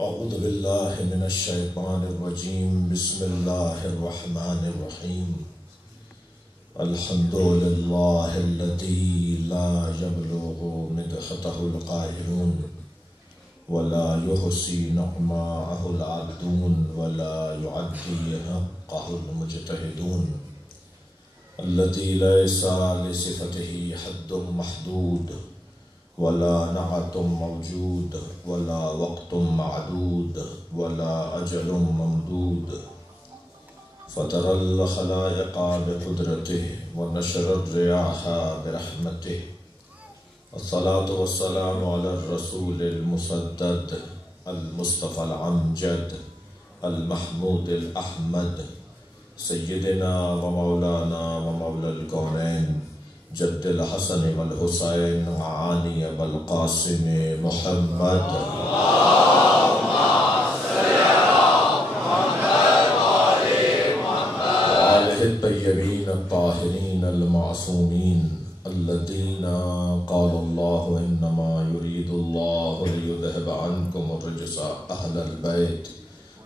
اعوذ باللہ من الشیطان الرجیم بسم اللہ الرحمن الرحیم الحمد للہ الذی لا یبلغ مدحتہ القائلون ولا یحصی نعماءہ العادون ولا یعدی حقہ المجتہدون الذی لیس لصفتہ حد محدود ولا نعت موجود ولا وقت معدود ولا أجل ممدود فطر الخلائق بقدرته ونشر الرياح برحمته الصلاة والسلام على الرسول المسدد المصطفى الأمجد المحمود الأحمد سيدنا ومولانا ومولى الكونين جد الحسن والحسین عانی والقاسم محمد اللہم صلی علی محمد وآلہ محمد وآلہ الطیبین الطاہرین المعصومین الذین قال اللہ انما یرید اللہ لیذہب عنکم الرجس اہل البیت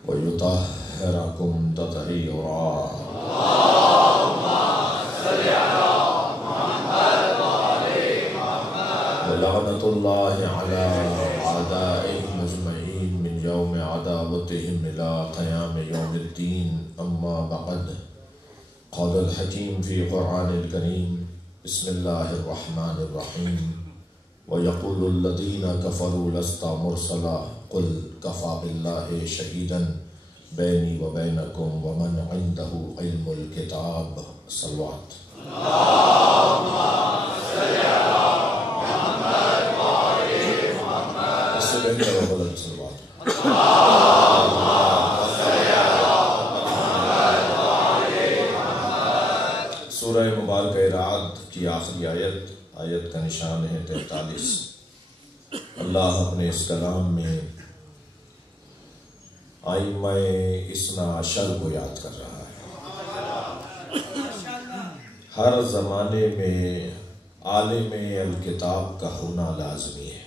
ویطہرکم تطہیرا اللہم صلی علی لعنت اللہ علی اعدائهم اجمعین من یوم عداوتهم الى قیام یوم الدین اما بعد قال الحکیم فی قرآن الکریم بسم اللہ الرحمن الرحیم وَيَقُولُ الَّذِينَ كَفَرُوا لَسْتَ مُرْسَلًا قُلْ كَفَى بِاللَّهِ شَهِيدًا بَيْنِي وَبَيْنَكُمْ وَمَنْ عِنْدَهُ عِلْمُ الْكِتَابِ صلوات اللہم صلی علی سورہ مبارکہ رعد کی آخری آیت کا نشان ہے 43۔ اللہ اپنے اس کلام میں ائمہ اثنا عشر کو یاد کر رہا ہے۔ ہر زمانے میں عالم الکتاب کا ہونا لازمی ہے،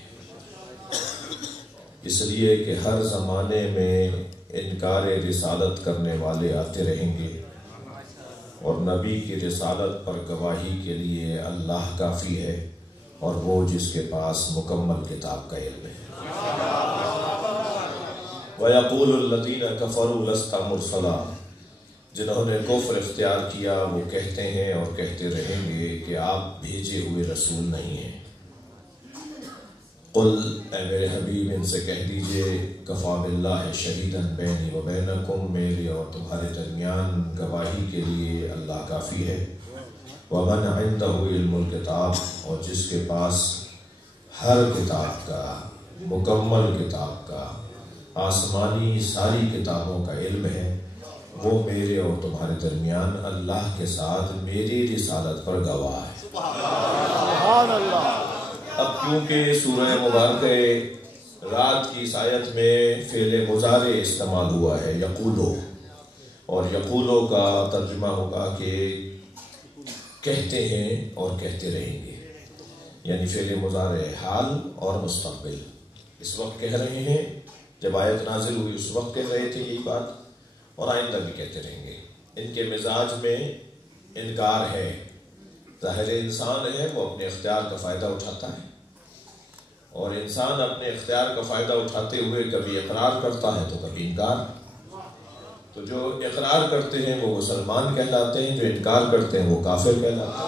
اس لیے کہ ہر زمانے میں انکار رسالت کرنے والے آتے رہیں گے اور نبی کی رسالت پر گواہی کے لیے اللہ کافی ہے اور وہ جس کے پاس مکمل کتاب کا علم ہے۔ وَيَقُولُ الَّذِينَ كَفَرُوا لَسْتَ مُرْسَلًا، جنہوں نے کفر اختیار کیا وہ کہتے ہیں اور کہتے رہیں گے کہ آپ بھیجے ہوئے رسول نہیں ہیں۔ قل، اے میرے حبیب ان سے کہہ دیجئے، کفا باللہ شہیداً بینی و بینکم، میرے اور تمہارے درمیان گواہی کے لیے اللہ کافی ہے۔ ومن عنده علم الکتاب، اور جس کے پاس ہر کتاب کا، مکمل کتاب کا، آسمانی ساری کتابوں کا علم ہے، وہ میرے اور تمہارے درمیان اللہ کے ساتھ میری رسالت پر گواہ ہے۔ سبحان اللہ۔ اب کیونکہ سورہ مبارکہ رات کی اس آیت میں فعل مضارع استعمال ہوا ہے یقولو، اور یقولو کا ترجمہ ہوگا کہ کہتے ہیں اور کہتے رہیں گے، یعنی فعل مضارع حال اور مستقبل۔ اس وقت کہہ رہے ہیں، جب آیت نازل ہوئی اس وقت کہہ رہے تھے یہی بات، اور آئندہ بھی کہتے رہیں گے۔ ان کے مزاج میں انکار ہے۔ ظاہر انسان ہے وہ اپنے اختیار کا فائدہ اٹھاتا ہے، اور انسان اپنے اختیار کا فائدہ اٹھاتے ہوئے کبھی اقرار کرتا ہے تو کبھی انکار۔ تو جو اقرار کرتے ہیں وہ مسلمان کہلاتے ہیں، جو انکار کرتے ہیں وہ کافر کہلاتے ہیں۔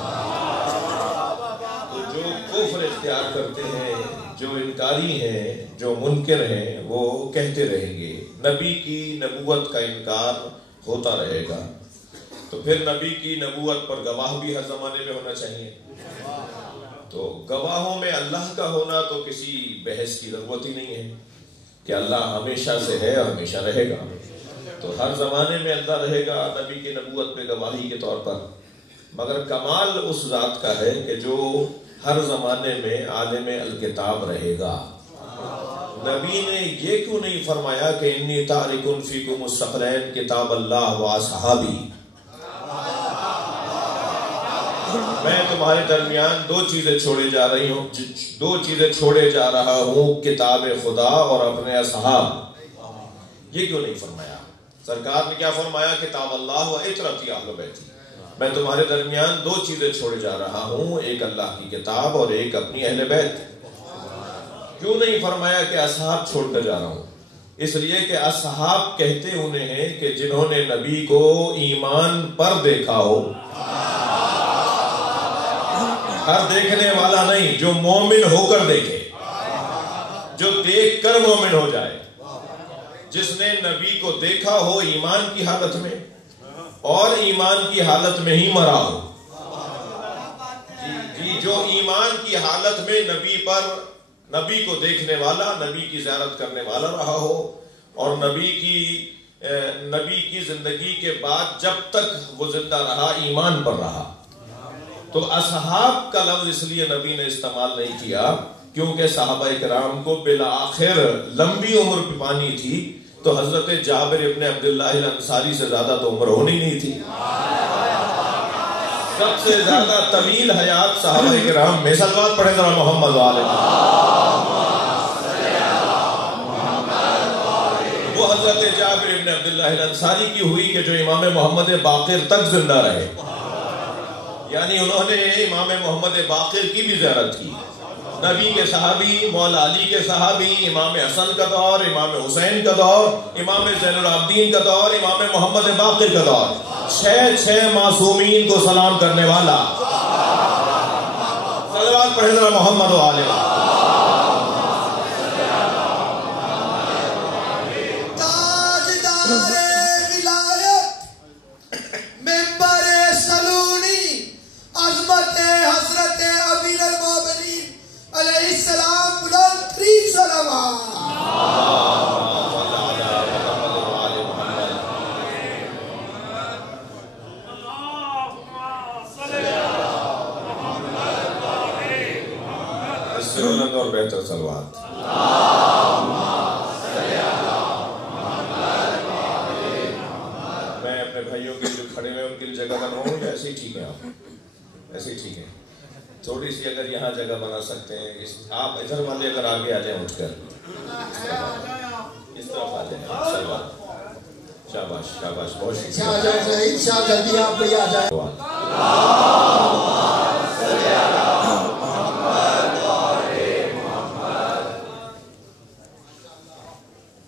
تو جو کفر اختیار کرتے ہیں، جو انکاری ہیں، جو منکر ہیں، وہ کہتے رہیں گے۔ نبی کی نبوت کا انکار ہوتا رہے گا، تو پھر نبی کی نبوت پر گواہ بھی ہر زمانے میں ہونا چاہیے۔ تو گواہوں میں اللہ کا ہونا تو کسی بحث کی ضرورت ہی نہیں ہے کہ اللہ ہمیشہ سے ہے اور ہمیشہ رہے گا۔ تو ہر زمانے میں اللہ رہے گا نبی کی نبوت پہ گواہی کے طور پر، مگر کمال اس ذات کا ہے کہ جو ہر زمانے میں عالم الکتاب رہے گا۔ نبی نے یہ کیوں نہیں فرمایا کہ انی تارک فیکم الثقلین کتاب اللہ و اصحابی، میں تمہارے درمیان دو چیزیں چھوڑے جا رہا ہوں، کتاب خدا اور اپنے اصحاب۔ یہ کیوں نہیں فرمایا؟ سرکار نے کیا فرمایا؟ کتاب اللہ و اطرتی اہل بیتی، میں تمہارے درمیان دو چیزیں چھوڑے جا رہا ہوں، ایک اللہ کی کتاب اور ایک اپنی اہل بیت۔ کیوں نہیں فرمایا کہ اصحاب چھوڑ کر جا رہا ہوں؟ اس لیے کہ اصحاب کہتے انہیں ہیں کہ جنہوں نے نبی کو ایمان پر دیکھا ہو، ہر دیکھنے والا نہیں، جو مومن ہو کر دیکھے، جو دیکھ کر مومن ہو جائے، جس نے نبی کو دیکھا ہو ایمان کی حالت میں اور ایمان کی حالت میں ہی مرا ہو۔ جی جو ایمان کی حالت میں نبی کو دیکھنے والا، نبی کی زیارت کرنے والا رہا ہو، اور نبی کی زندگی کے بعد جب تک وہ زندہ رہا ایمان پر رہا۔ تو اصحاب کا لفظ اس لیے نبی نے استعمال نہیں کیا کیونکہ صحابہ کرام کو بالآخر لمبی عمر پانی تھی، تو حضرت جابر ابن عبداللہ الانصاری سے زیادہ تو عمر ہونی نہیں تھی۔ سب سے زیادہ طویل حیات صحابہ کرام میں، صلوات پڑھیں ذرا محمد والے، وہ حضرت جابر ابن عبداللہ الانصاری کی ہوئی کہ جو امام محمد باقر تک زندہ رہے، یعنی انہوں نے امام محمد باقر کی بھی زیارت کی۔ نبی کے صحابی، مولا علی کے صحابی، امام حسن کا دور، امام حسین کا دور، امام زین العابدین کا دور، امام محمد باقر کا دور، 6 معصومین کو سلام کرنے والا۔ صلوات پڑھیں ذرا محمد و آلہ۔ اور بہتر صلوات۔ میں اپنے بھائیوں کے جو کھڑے ہوئے ان کے لیے جگہ بناؤں یا ایسے ہی ٹھیک ہے؟ آپ ایسے ہی ٹھیک ہے؟ تھوڑی سی اگر یہاں جگہ بنا سکتے ہیں، آپ ادھر والے اگر آگے آ جائیں اٹھ کر، اس طرف آ جائیں۔ شاباش شاباش، بہت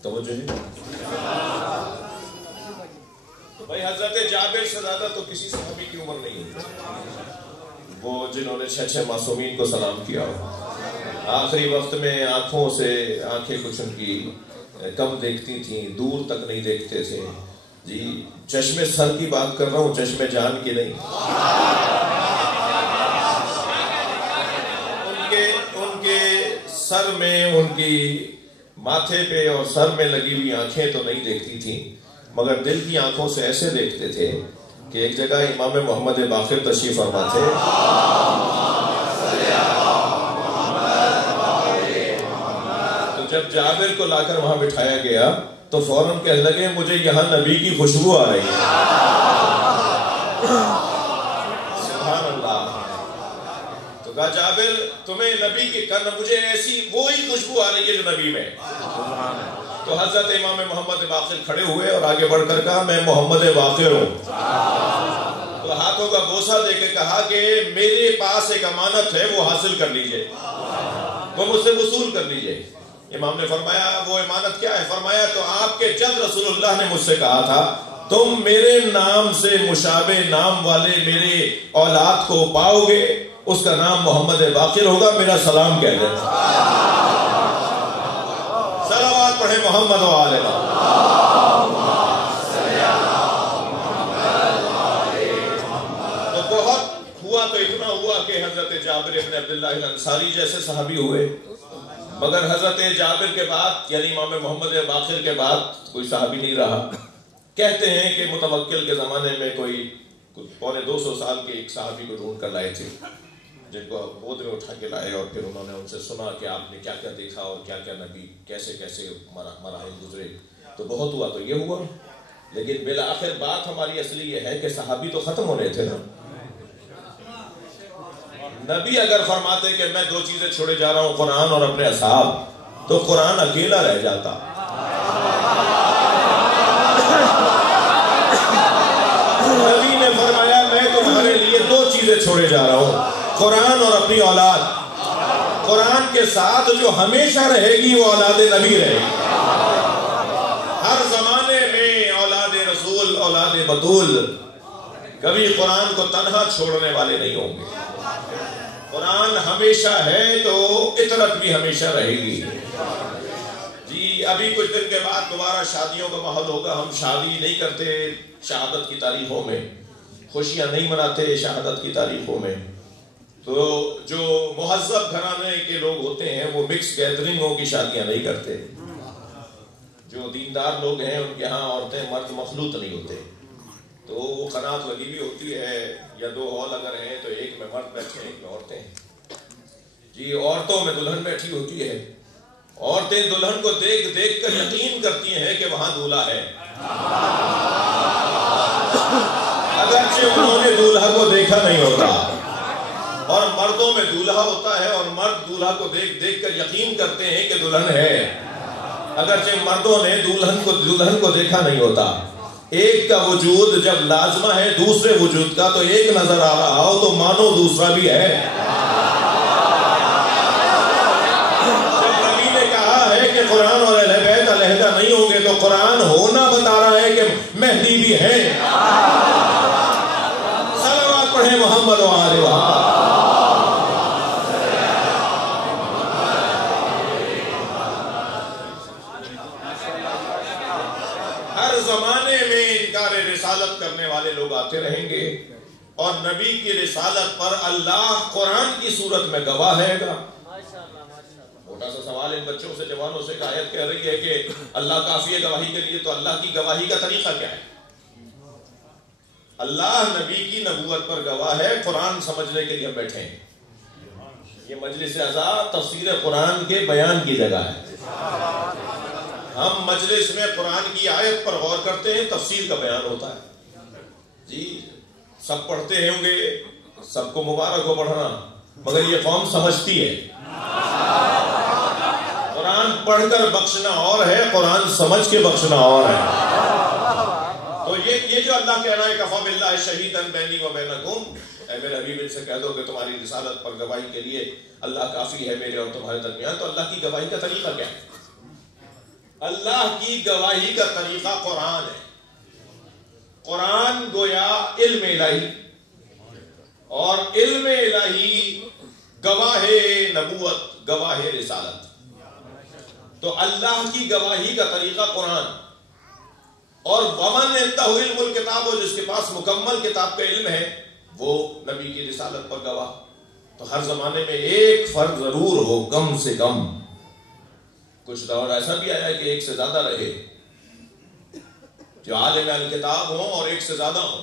توجہ ہے بھائی۔ حضرت جابر سے زیادہ تو کسی صحابی کی عمر نہیں ہوتی، وہ جنہوں نے 6 معصومین کو سلام کیا ہو۔ آخری وقت میں آنکھوں سے آنکھیں کچھ ان کی کم دیکھتی تھیں، دور تک نہیں دیکھتے تھے۔ جی چشمے سر کی بات کر رہا ہوں، چشمے جان کی نہیں۔ ان کے سر میں، ان کی ماتھے پہ اور سر میں لگی ہوئی آنکھیں تو نہیں دیکھتی تھیں، مگر دل کی آنکھوں سے ایسے دیکھتے تھے کہ ایک جگہ امام محمد باقر تشریف فرما تھے، تو جب جابر کو لا کر وہاں بٹھایا گیا تو فوراً کہنے لگے مجھے یہاں نبی کی خوشبو آ رہی ہے۔ سبحان اللہ۔ تو کہا جابر تمہیں نبی کی کرنا، مجھے ایسی وہی خوشبو آ رہی ہے جو نبی میں۔ تو حضرت امام محمد باقر کھڑے ہوئے اور آگے بڑھ کر کہا میں محمد باقر ہوں۔ تو ہاتھوں کا بوسہ دے کے کہا کہ میرے پاس ایک امانت ہے، وہ حاصل کر لیجئے، وہ مجھ سے وصول کر لیجئے۔ امام نے فرمایا وہ امانت کیا ہے؟ فرمایا تو آپ کے جد رسول اللہ نے مجھ سے کہا تھا تم میرے نام سے مشابہ نام والے میرے اولاد کو پاؤ گے، اس کا نام محمد باقر ہوگا، میرا سلام کہہ دینا۔ صلوات پڑھے محمد و آلہ۔ تو بہت ہوا تو اتنا ہوا کہ حضرت جابر ابن عبداللہ الانصاری جیسے صحابی ہوئے، مگر حضرت جابر کے بعد یعنی امام محمد باقر کے بعد کوئی صحابی نہیں رہا۔ کہتے ہیں کہ متوکل کے زمانے میں کوئی 250 سال کے ایک صحابی کو ڈھونڈ کر لائے تھے، جن کو گود میں اٹھا کے لائے، اور پھر انہوں نے ان سے سنا کہ آپ نے کیا کیا دیکھا اور کیا کیا نبی کیسے کیسے مراحل گزرے، تو بہت ہوا تو یہ ہوا، لیکن بالآخر بات ہماری اصلی یہ ہے کہ صحابی تو ختم ہونے تھے نا۔ نبی اگر فرماتے کہ میں 2 چیزیں چھوڑے جا رہا ہوں، قرآن اور اپنے اصحاب، تو قرآن اکیلا رہ جاتا۔ نبی نے فرمایا میں تمہارے لیے 2 چیزیں چھوڑے جا رہا ہوں، قرآن اور اپنی اولاد۔ قرآن کے ساتھ جو ہمیشہ رہے گی وہ اولاد نبی رہے گی۔ ہر زمانے میں اولاد رسول، اولاد بطول کبھی قرآن کو تنہا چھوڑنے والے نہیں ہوں گے۔ قرآن ہمیشہ ہے تو اطرت بھی ہمیشہ رہے گی۔ جی ابھی کچھ دن کے بعد دوبارہ شادیوں کا ماحول ہوگا، ہم شادی نہیں کرتے شہادت کی تاریخوں میں، خوشیاں نہیں مناتے شہادت کی تاریخوں میں، تو جو مہذب گھرانے کے لوگ ہوتے ہیں وہ مکس گیدرنگوں کی شادیاں نہیں کرتے۔ جو دیندار لوگ ہیں ان کے ہاں عورتیں مرد مخلوط نہیں ہوتے، تو وہ قناعت لگی بھی ہوتی ہے، یا 2 ہال اگر ہیں تو ایک میں مرد بیٹھے ہیں ایک میں عورتیں ہیں۔ جی عورتوں میں دلہن بیٹھی ہوتی ہے، عورتیں دلہن کو دیکھ دیکھ کر یقین کرتی ہیں کہ وہاں دولہا ہے، اگرچہ انہوں نے دولہا کو دیکھا نہیں ہوتا۔ اور مردوں میں دولہا ہوتا ہے، اور مرد دولہا کو دیکھ دیکھ کر یقین کرتے ہیں کہ دلہن ہے، اگرچہ مردوں نے دلہن کو دیکھا نہیں ہوتا۔ ایک کا وجود جب لازمہ ہے دوسرے وجود کا، تو ایک نظر آ رہا ہو تو مانو دوسرا بھی ہے۔ جب نبی نے کہا ہے کہ قرآن اور اہل بیت علیحدہ نہیں ہوں گے، تو قرآن ہونا بتا رہا ہے کہ مہدی بھی ہے۔ صلوات پڑھیں محمد و آل محمد۔ ہر زمانے میں انکار رسالت کرنے والے لوگ آتے رہیں گے، اور نبی کی رسالت پر اللہ قرآن کی صورت میں گواہ ہے گا۔ چھوٹا سا سوال ان بچوں سے، جوانوں سے، آیت کہہ رہی ہے کہ اللہ کافی ہے گواہی کے لیے، تو اللہ کی گواہی کا طریقہ کیا ہے؟ اللہ نبی کی نبوت پر گواہ ہے، قرآن سمجھنے کے لیے ہم بیٹھے ہیں۔ یہ مجلس اعزاز تفسیر قرآن کے بیان کی جگہ ہے۔ ہم مجلس میں قرآن کی آیت پر غور کرتے ہیں، تفسیر کا بیان ہوتا ہے۔ جی سب پڑھتے ہوں گے، سب کو مبارک ہو پڑھنا، مگر یہ قوم سمجھتی ہے۔ قرآن پڑھ کر بخشنا اور ہے، قرآن سمجھ کے بخشنا اور ہے۔ تو یہ جو اللہ کہہ رہا ہے کفا باللہ شہیدا بینی و بینکم، اے میرے حبیب ان سے کہہ دو کہ تمہاری رسالت پر گواہی کے لیے اللہ کافی ہے میرے اور تمہارے درمیان۔ تو اللہ کی گواہی کا طریقہ کیا ہے؟ اللہ کی گواہی کا طریقہ قرآن ہے۔ قرآن گویا علم الہی، اور علم الہی گواہ نبوت، گواہ رسالت۔ تو اللہ کی گواہی کا طریقہ قرآن، اور ومن عنده علم الکتاب، اور جس کے پاس مکمل کتاب کا علم ہے وہ نبی کی رسالت پر گواہ۔ تو ہر زمانے میں ایک فرد ضرور ہو کم سے کم، کچھ دور ایسا بھی آیا کہ ایک سے زیادہ رہے، جو عالم الکتاب ہوں اور ایک سے زیادہ ہوں،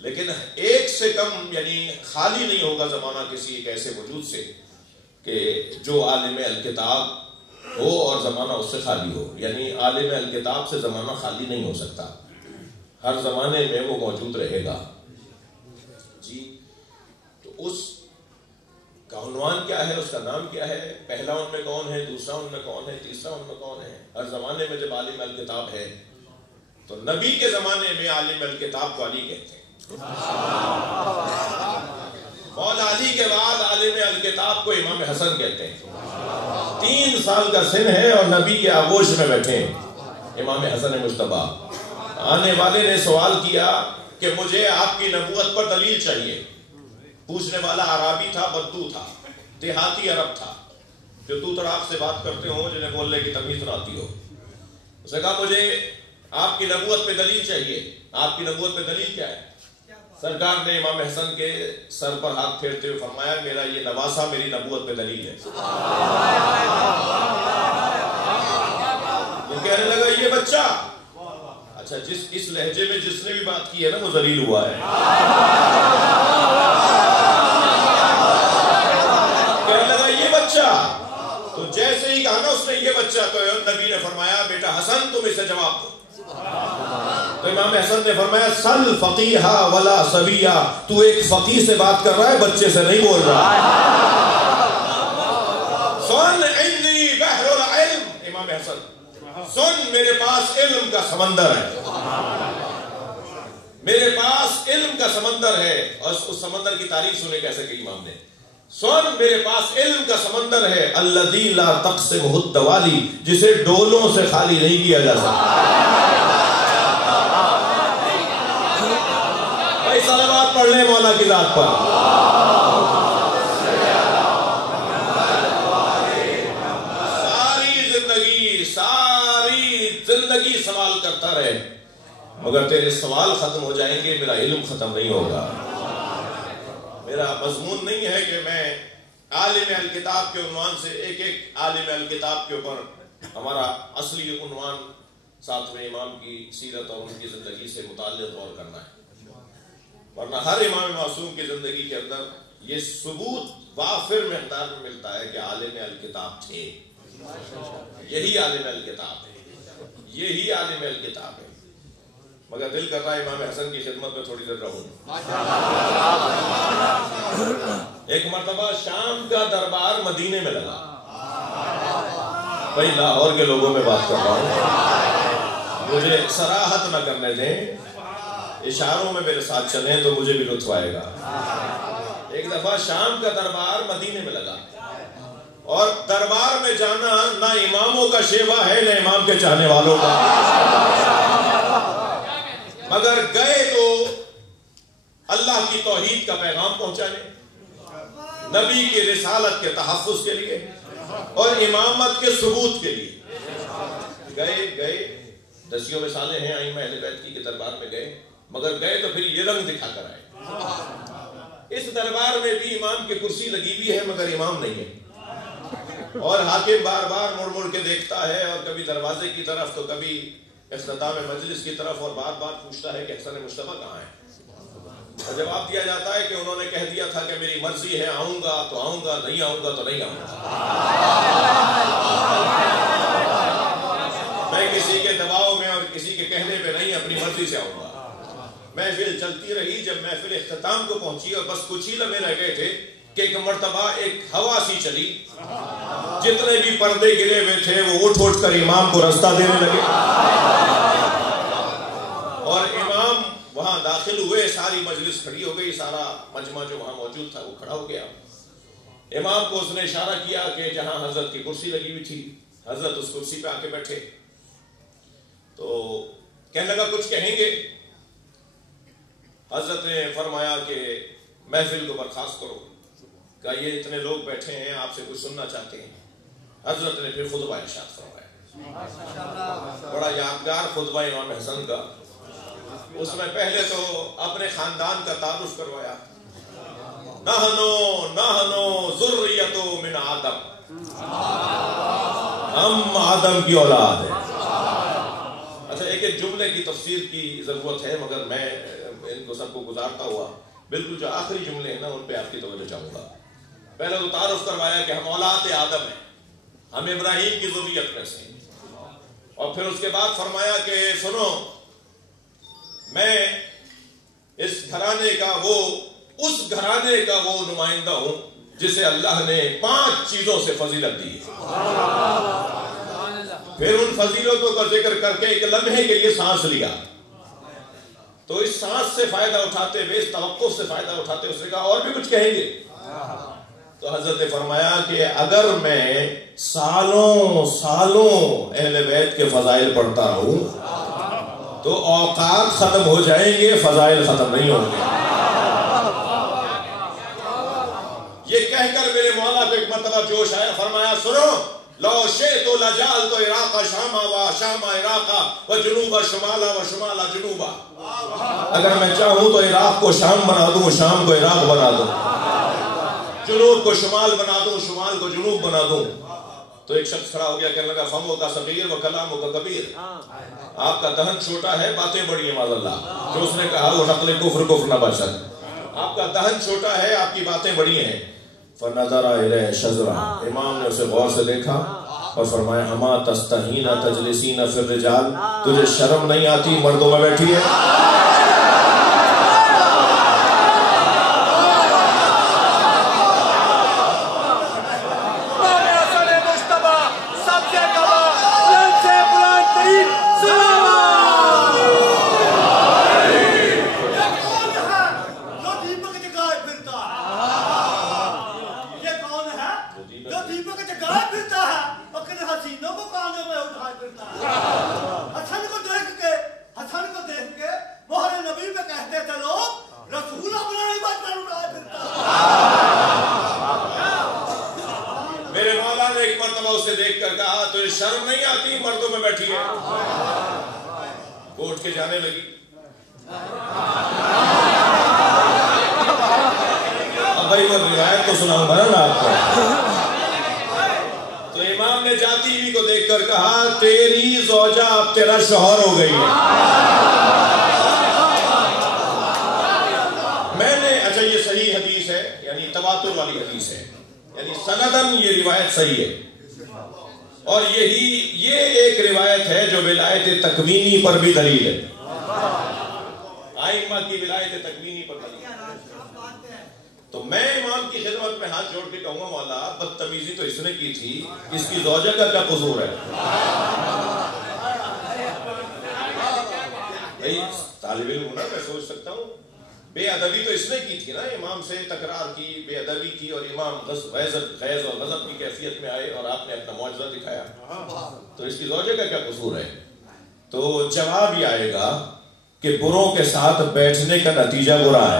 لیکن ایک سے کم یعنی خالی نہیں ہوگا زمانہ کسی ایک ایسے وجود سے کہ جو عالم الکتاب ہو اور زمانہ اس سے خالی ہو، یعنی عالم الکتاب سے زمانہ خالی نہیں ہو سکتا، ہر زمانے میں وہ موجود رہے گا۔ جی تو اس کا عنوان کیا ہے، اس کا نام کیا ہے، پہلا ان میں کون ہے، دوسرا ان میں کون ہے، تیسرا ان میں کون ہے؟ ہر زمانے میں جب عالم الکتاب ہے تو نبی کے زمانے میں عالم الکتاب کو علی کہتے ہیں، مولا علی کے بعد عالم الکتاب کو امام حسن کہتے ہیں۔ 3 سال کا سن ہے اور نبی کے آغوش میں بیٹھے ہیں امام حسن مجتبیٰ۔ آنے والے نے سوال کیا کہ مجھے آپ کی نبوت پر دلیل چاہیے۔ پوچھنے والا عربی تھا، بدو تھا، دیہاتی عرب تھا، جو تو تڑاک سے بات کرتے ہوں، جنہیں بولنے کی تمیز نہ آتی ہو۔ اس نے کہا مجھے آپ کی نبوت پہ دلیل چاہیے، آپ کی نبوت پہ دلیل کیا ہے؟ سرکار نے امام حسن کے سر پر ہاتھ پھیرتے ہوئے فرمایا میرا یہ نواسا میری نبوت پہ دلیل ہے۔ وہ کہنے لگا یہ بچہ، اچھا اس لہجے میں جس نے بھی بات کی ہے نا وہ ذلیل ہوا ہے. کہنے لگا یہ بچہ, تو جیسے ہی کہا نا اس نے یہ بچہ, تو نبی نے فرمایا بیٹا حسن تم اسے جواب دو. تو امام حسن نے فرمایا سل فقیہا ولا صبیہ, تو ایک فقیہ سے بات کر رہا ہے, بچے سے نہیں بول رہا. سن انی بحر العلم, امام حسن سن میرے پاس علم کا سمندر ہے, میرے پاس علم کا سمندر ہے. اور اس سمندر کی تعریف سنے کیسے کہ امام نے, سن میرے پاس علم کا سمندر ہے, الذی لا تقسمہ الدوالی, جسے ڈولوں سے خالی نہیں کیا جا سکتا. بھائی صلوات پڑھ لیں مولا کی ذات پر. ساری زندگی سوال کرتا رہے, مگر تیرے سوال ختم ہو جائیں گے, میرا علم ختم نہیں ہوگا. میرا مضمون نہیں ہے کہ میں عالم الکتاب کے عنوان سے ایک ایک عالم الکتاب کے اوپر ہمارا اصلی عنوان ساتویں امام کی سیرت اور ان کی زندگی سے متعلق غور کرنا ہے, ورنہ ہر امام معصوم کی زندگی کے اندر یہ ثبوت وافر مقدار میں ملتا ہے کہ عالم الکتاب تھے. یہی عالم الکتاب ہے, یہی عالم الکتاب ہے. مگر دل کر رہا ہے امام حسن کی خدمت میں تھوڑی دیر رہوں. ایک مرتبہ شام کا دربار مدینے میں لگا. بھائی لاہور کے لوگوں میں بات کر رہا ہوں, مجھے صراحت نہ کرنے دیں, اشاروں میں میرے ساتھ چلیں تو مجھے بھی لطف آئے گا. ایک دفعہ شام کا دربار مدینے میں لگا, اور دربار میں جانا نہ اماموں کا شیوا ہے نہ امام کے چاہنے والوں کا, مگر گئے تو اللہ کی توحید کا پیغام پہنچانے, نبی کی رسالت کے تحفظ کے لیے اور امامت کے ثبوت کے لیے. گئے دسیوں مثالیں ہیں ائمہ اہل بیت کی کہ دربار میں گئے, مگر گئے تو پھر یہ رنگ دکھا کر آئے. اس دربار میں بھی امام کی کرسی لگی ہوئی ہے مگر امام نہیں ہے, اور حاکم بار بار مڑ مڑ کے دیکھتا ہے, اور کبھی دروازے کی طرف تو کبھی اختتام مجلس کی طرف, اور بار بار پوچھتا ہے کہ حسن مصطفیٰ کہاں ہے. اور جواب دیا جاتا ہے کہ انہوں نے کہہ دیا تھا کہ میری مرضی ہے, آؤں گا تو آؤں گا, نہیں آؤں گا تو نہیں آؤں گا. میں کسی کے دباؤ میں اور کسی کے کہنے پہ نہیں, اپنی مرضی سے آؤں گا. محفل چلتی رہی, جب محفل اختتام کو پہنچی اور بس کچھ ہی لمحے رہ گئے تھے کہ ایک مرتبہ ایک ہوا سی چلی, جتنے بھی پردے گرے ہوئے تھے وہ اٹھ کر امام کو رستہ دینے لگے, اور امام وہاں داخل ہوئے, ساری مجلس کھڑی ہو گئی, سارا مجمع جو وہاں موجود تھا وہ کھڑا ہو گیا. امام کو اس نے اشارہ کیا کہ جہاں حضرت کی کرسی لگی ہوئی تھی, حضرت اس کرسی پہ آ کے بیٹھے. تو کہنے لگا کچھ کہیں گے. حضرت نے فرمایا کہ محفل کو برخاست کرو, کہ یہ اتنے لوگ بیٹھے ہیں آپ سے کچھ سننا چاہتے ہیں. حضرت نے پھر خطبہ ارشاد فرمایا, بڑا یادگار خطبہ امام حسن کا. اس میں پہلے تو اپنے خاندان کا تعارف کروایا, نحنو ذریۃ من آدم, ہم آدم کی اولاد ہیں. اچھا ایک جملے کی تفسیر کی ضرورت ہے, مگر میں ان کو سب کو گزارتا ہوا بالکل جو آخری جملے ہیں نا ان پہ آپ کی توجہ چاہوں گا. پہلے تو تعارف کروایا کہ ہم اولاد آدم ہیں, ہم ابراہیم کی ذریت میں سے, اور پھر اس کے بعد فرمایا کہ سنو میں اس گھرانے کا اس گھرانے کا وہ نمائندہ ہوں جسے اللہ نے 5 چیزوں سے فضیلت دی ہے. پھر ان فضیلتوں کا ذکر کر کے ایک لمحے کے لیے سانس لیا, تو اس سانس سے فائدہ اٹھاتے ہوئے, اس توقف سے فائدہ اٹھاتے ہوئے اس نے کہا اور بھی کچھ کہیں گے. تو حضرت نے فرمایا کہ اگر میں سالوں اہل بیت کے فضائل پڑھتا رہوں تو اوقات ختم ہو جائیں گے, فضائل ختم نہیں ہوں گے. یہ کہہ کر میرے مولا کو ایک مرتبہ جوش آیا, فرمایا سنو لو شئت لجعلت عراق شاما و شام عراقا و جنوب شمالا و شمالا جنوبا. اگر میں چاہوں تو عراق کو شام بنا دوں, شام کو عراق بنا دوں, جنوب کو شمال بنا دوں, شمال کو جنوب بنا دوں. تو ایک شخص کھڑا ہو گیا کہنے لگا فمو کا صغیر و کلامو کا کبیر، آپ کا دہن چھوٹا ہے باتیں بڑی ہیں معاذ اللہ. جو اس نے کہا وہ نقل کفر نہ باشد. آپ کا دہن چھوٹا ہے آپ کی باتیں بڑی ہیں. فنظر الیہ شزرا، امام نے اسے غور سے دیکھا اور فرمایا اما تستحین تجلسین فی الرجال، تجھے شرم نہیں آتی مردوں میں بیٹھی ہے؟ اسے دیکھ کر کہا تجھے شرم نہیں آتی مردوں میں بیٹھی ہے؟ اٹھ کے جانے لگی. اب بھائی وہ روایت تو سناؤں گا نا آپ کو. تو امام نے جاتی ہوئی کو دیکھ کر کہا تیری زوجہ اب تیرا شوہر ہو گئی ہے. میں نے اچھا یہ صحیح حدیث ہے، یعنی تواتر والی حدیث ہے، یعنی سندن یہ روایت صحیح ہے. اور یہ ایک روایت ہے جو ولایت تکوینی پر بھی دلیل ہے. ائمہ کی ولایت تکوینی پر دلیل ہے. تو میں امام کی خدمت میں ہاتھ جوڑ کے کہوں گا مولا بدتمیزی تو اس نے کی تھی، اس کی زوجہ کا کیا قصور ہے؟ طالب علم ہوں نا، میں سوچ سکتا ہوں بے ادبی تو اس نے کی تھی نا، امام سے تکرار کی، بے ادبی کی، اور امام غیظ اور غضب کی کیفیت میں آئے اور آپ نے اپنا معجزہ دکھایا. تو اس کی زوجہ کا کیا قصور ہے؟ تو جواب یہ آئے گا کہ بروں کے ساتھ بیٹھنے کا نتیجہ برا ہے.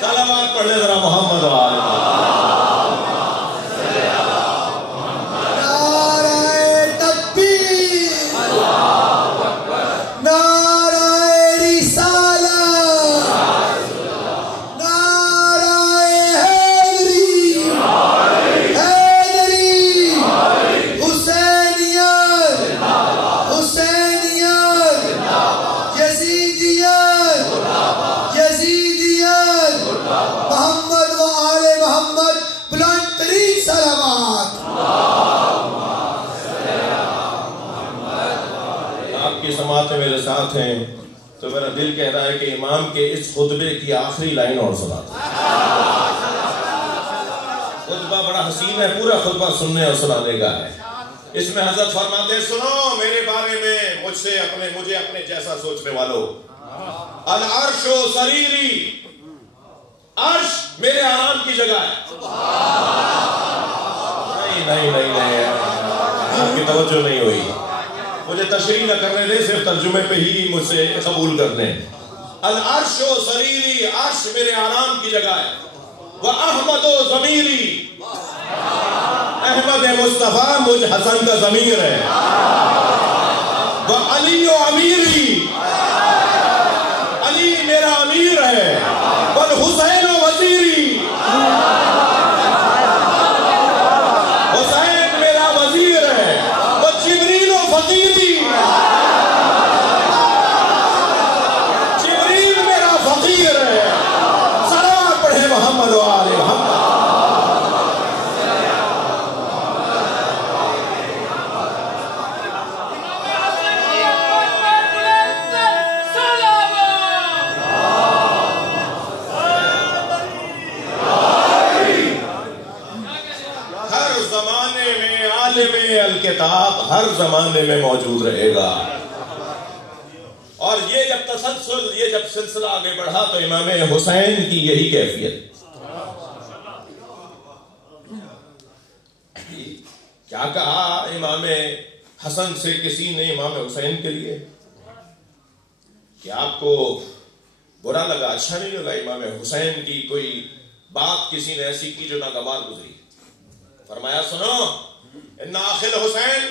صلوات پڑھ لے ذرا محمد و آل محمد. میرے ساتھ ہیں تو میرا دل کہہ رہا ہے کہ امام کے اس خطبے کی آخری لائن اور سنا. خطبہ بڑا حسین ہے، پورا خطبہ سننے اور سنانے کا ہے. اس میں حضرت فرماتے ہیں سنو میرے بارے میں، مجھے اپنے جیسا سوچنے والوں، العرش و سریری، عرش میرے آرام کی جگہ ہے. نہیں آپ کی توجہ نہیں ہوئی، مجھے تشریح نہ کرنے دیں، صرف ترجمے پہ ہی مجھ سے قبول کر لیں. العرش و سریری، عرش میرے آرام کی جگہ ہے. وَأَحْمَدُ ضَمِيرِي، احمد مصطفیٰ مجھ حسن کا ضمیر ہے. وَعَلِيُّ أَمِيرِي، علی میرا امیر ہے. وَالْحُسَيْنُ وَزِيرِي، حسین میرا وزیر ہے. وَجِبْرِيلُ فَقِيرِي، جبریل میرا فقیر ہے. صلوات پڑھے محمد و آل محمد. ہر زمانے میں عالم الکتاب ہر زمانے میں موجود رہے گا. اور یہ جب تسلسل، یہ جب سلسلہ آگے بڑھا تو امام حسین کی یہی کیفیت. کیا کہا امام حسن سے کسی نے امام حسین کے لیے کہ آپ کو برا لگا، اچھا نہیں لگا امام حسین کی کوئی بات کسی نے ایسی کی جو ناگوار گزری. فرمایا سنو ان اخل حسین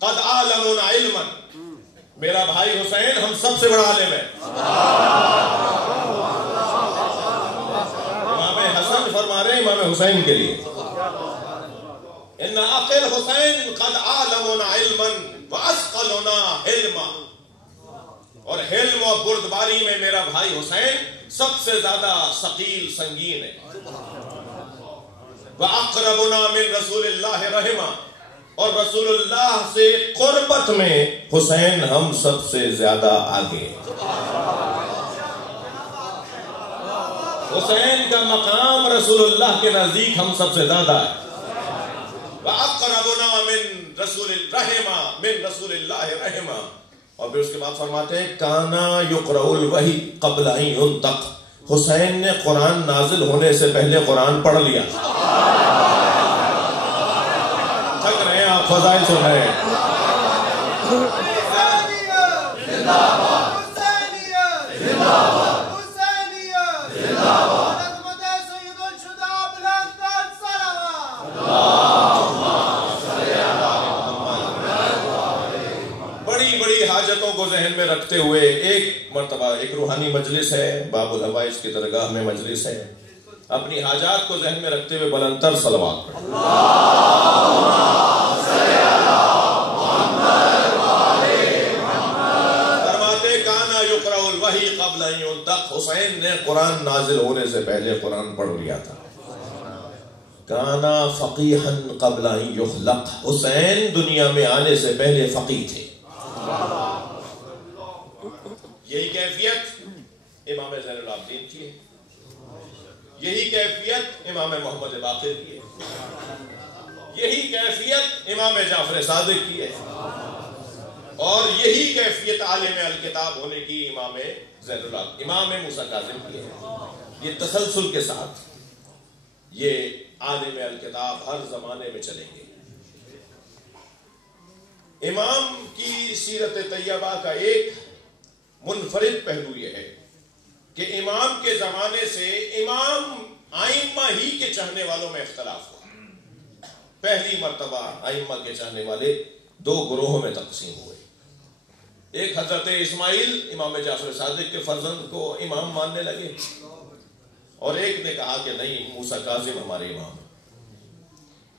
قد عالم علما، میرا بھائی حسین ہم سب سے بڑا عالم ہے. امام حسن امام حسین کے لیے. ان عقل حسین قد عالمنا علما واسقلنا حلما. اور حلم اور بردباری میں میرا بھائی حسین سب سے زیادہ ثقیل سنگین ہے. وَأَقْرَبُنَا مِن رسول اللہ رحمہ. اور رسول اللہ سے قربت میں حسین ہم سب سے زیادہ آگے. حسین کا مقام رسول اللہ کے نزدیک ہم سب سے زیادہ ہے. وَأَقْرَبُنَا مِن رسول اللہ رحمہ. اور پھر اس کے بعد فرماتے ہیں کانا یقرأ الوحی قبل ان ينطق. حسین نے قرآن نازل ہونے سے پہلے قرآن پڑھ لیا. تھک رہے ہیں آپ، فضائل سن رہے ہیں. حاجتوں کو ذہن میں رکھتے ہوئے ایک مرتبہ ایک روحانی مجلس ہے، باب الحوائج کی درگاہ میں مجلس ہے. اپنی حاجات کو ذہن میں رکھتے ہوئے بلندتر صلوات پڑھیں. فرماتے کانا یقرأ الوحی قبل ان ينطق. حسین نے قرآن نازل ہونے سے پہلے قرآن پڑھ لیا تھا. کانا فقیحا قبل ان یخلق. حسین دنیا میں آنے سے پہلے فقیہ تھے. یہی کیفیت امام زین العابدین کی ہے. یہی کیفیت امام محمد باقر کی ہے. یہی کیفیت امام جعفر صادق کی ہے. اور یہی کیفیت عالم الکتاب ہونے کی امام زین العابدین امام موسیٰ کاظم کی ہے. یہ تسلسل کے ساتھ یہ عالم الکتاب ہر زمانے میں چلیں گے. امام کی سیرت طیبہ کا ایک منفرد پہلو یہ ہے کہ امام کے زمانے سے امام آئمہ ہی کے چاہنے والوں میں اختلاف ہوا. پہلی مرتبہ آئمہ کے چاہنے والے دو گروہوں میں تقسیم ہوئے. ایک حضرت اسماعیل امام جعفر صادق کے فرزند کو امام ماننے لگے، اور ایک نے کہا کہ نہیں، موسیٰ کاظم ہمارے امام ہیں.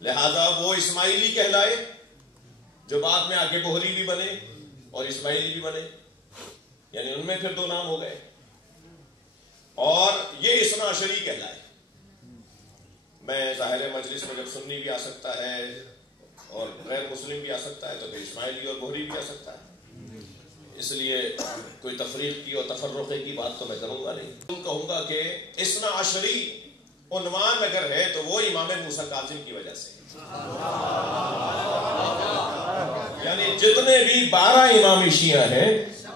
لہذا وہ اسماعیلی کہلائے، جو بعد میں آگے بہری بھی بنے اور اسماعیلی بھی بنے، یعنی ان میں پھر دو نام ہو گئے. اور یہ اثنا عشری کہلائے. میں ظاہر مجلس میں جب سنی بھی آ سکتا ہے اور غیر مسلم بھی آ سکتا ہے تو پھر اسماعیلی اور بہری بھی آ سکتا ہے. اس لیے کوئی تفریق کی اور تفرقے کی بات تو میں کروں گا نہیں. کہوں گا کہ اثنا عشری عنوان اگر ہے تو وہ امام موسیٰ کاظم کی وجہ سے. یعنی جتنے بھی 12 امام شیعہ ہیں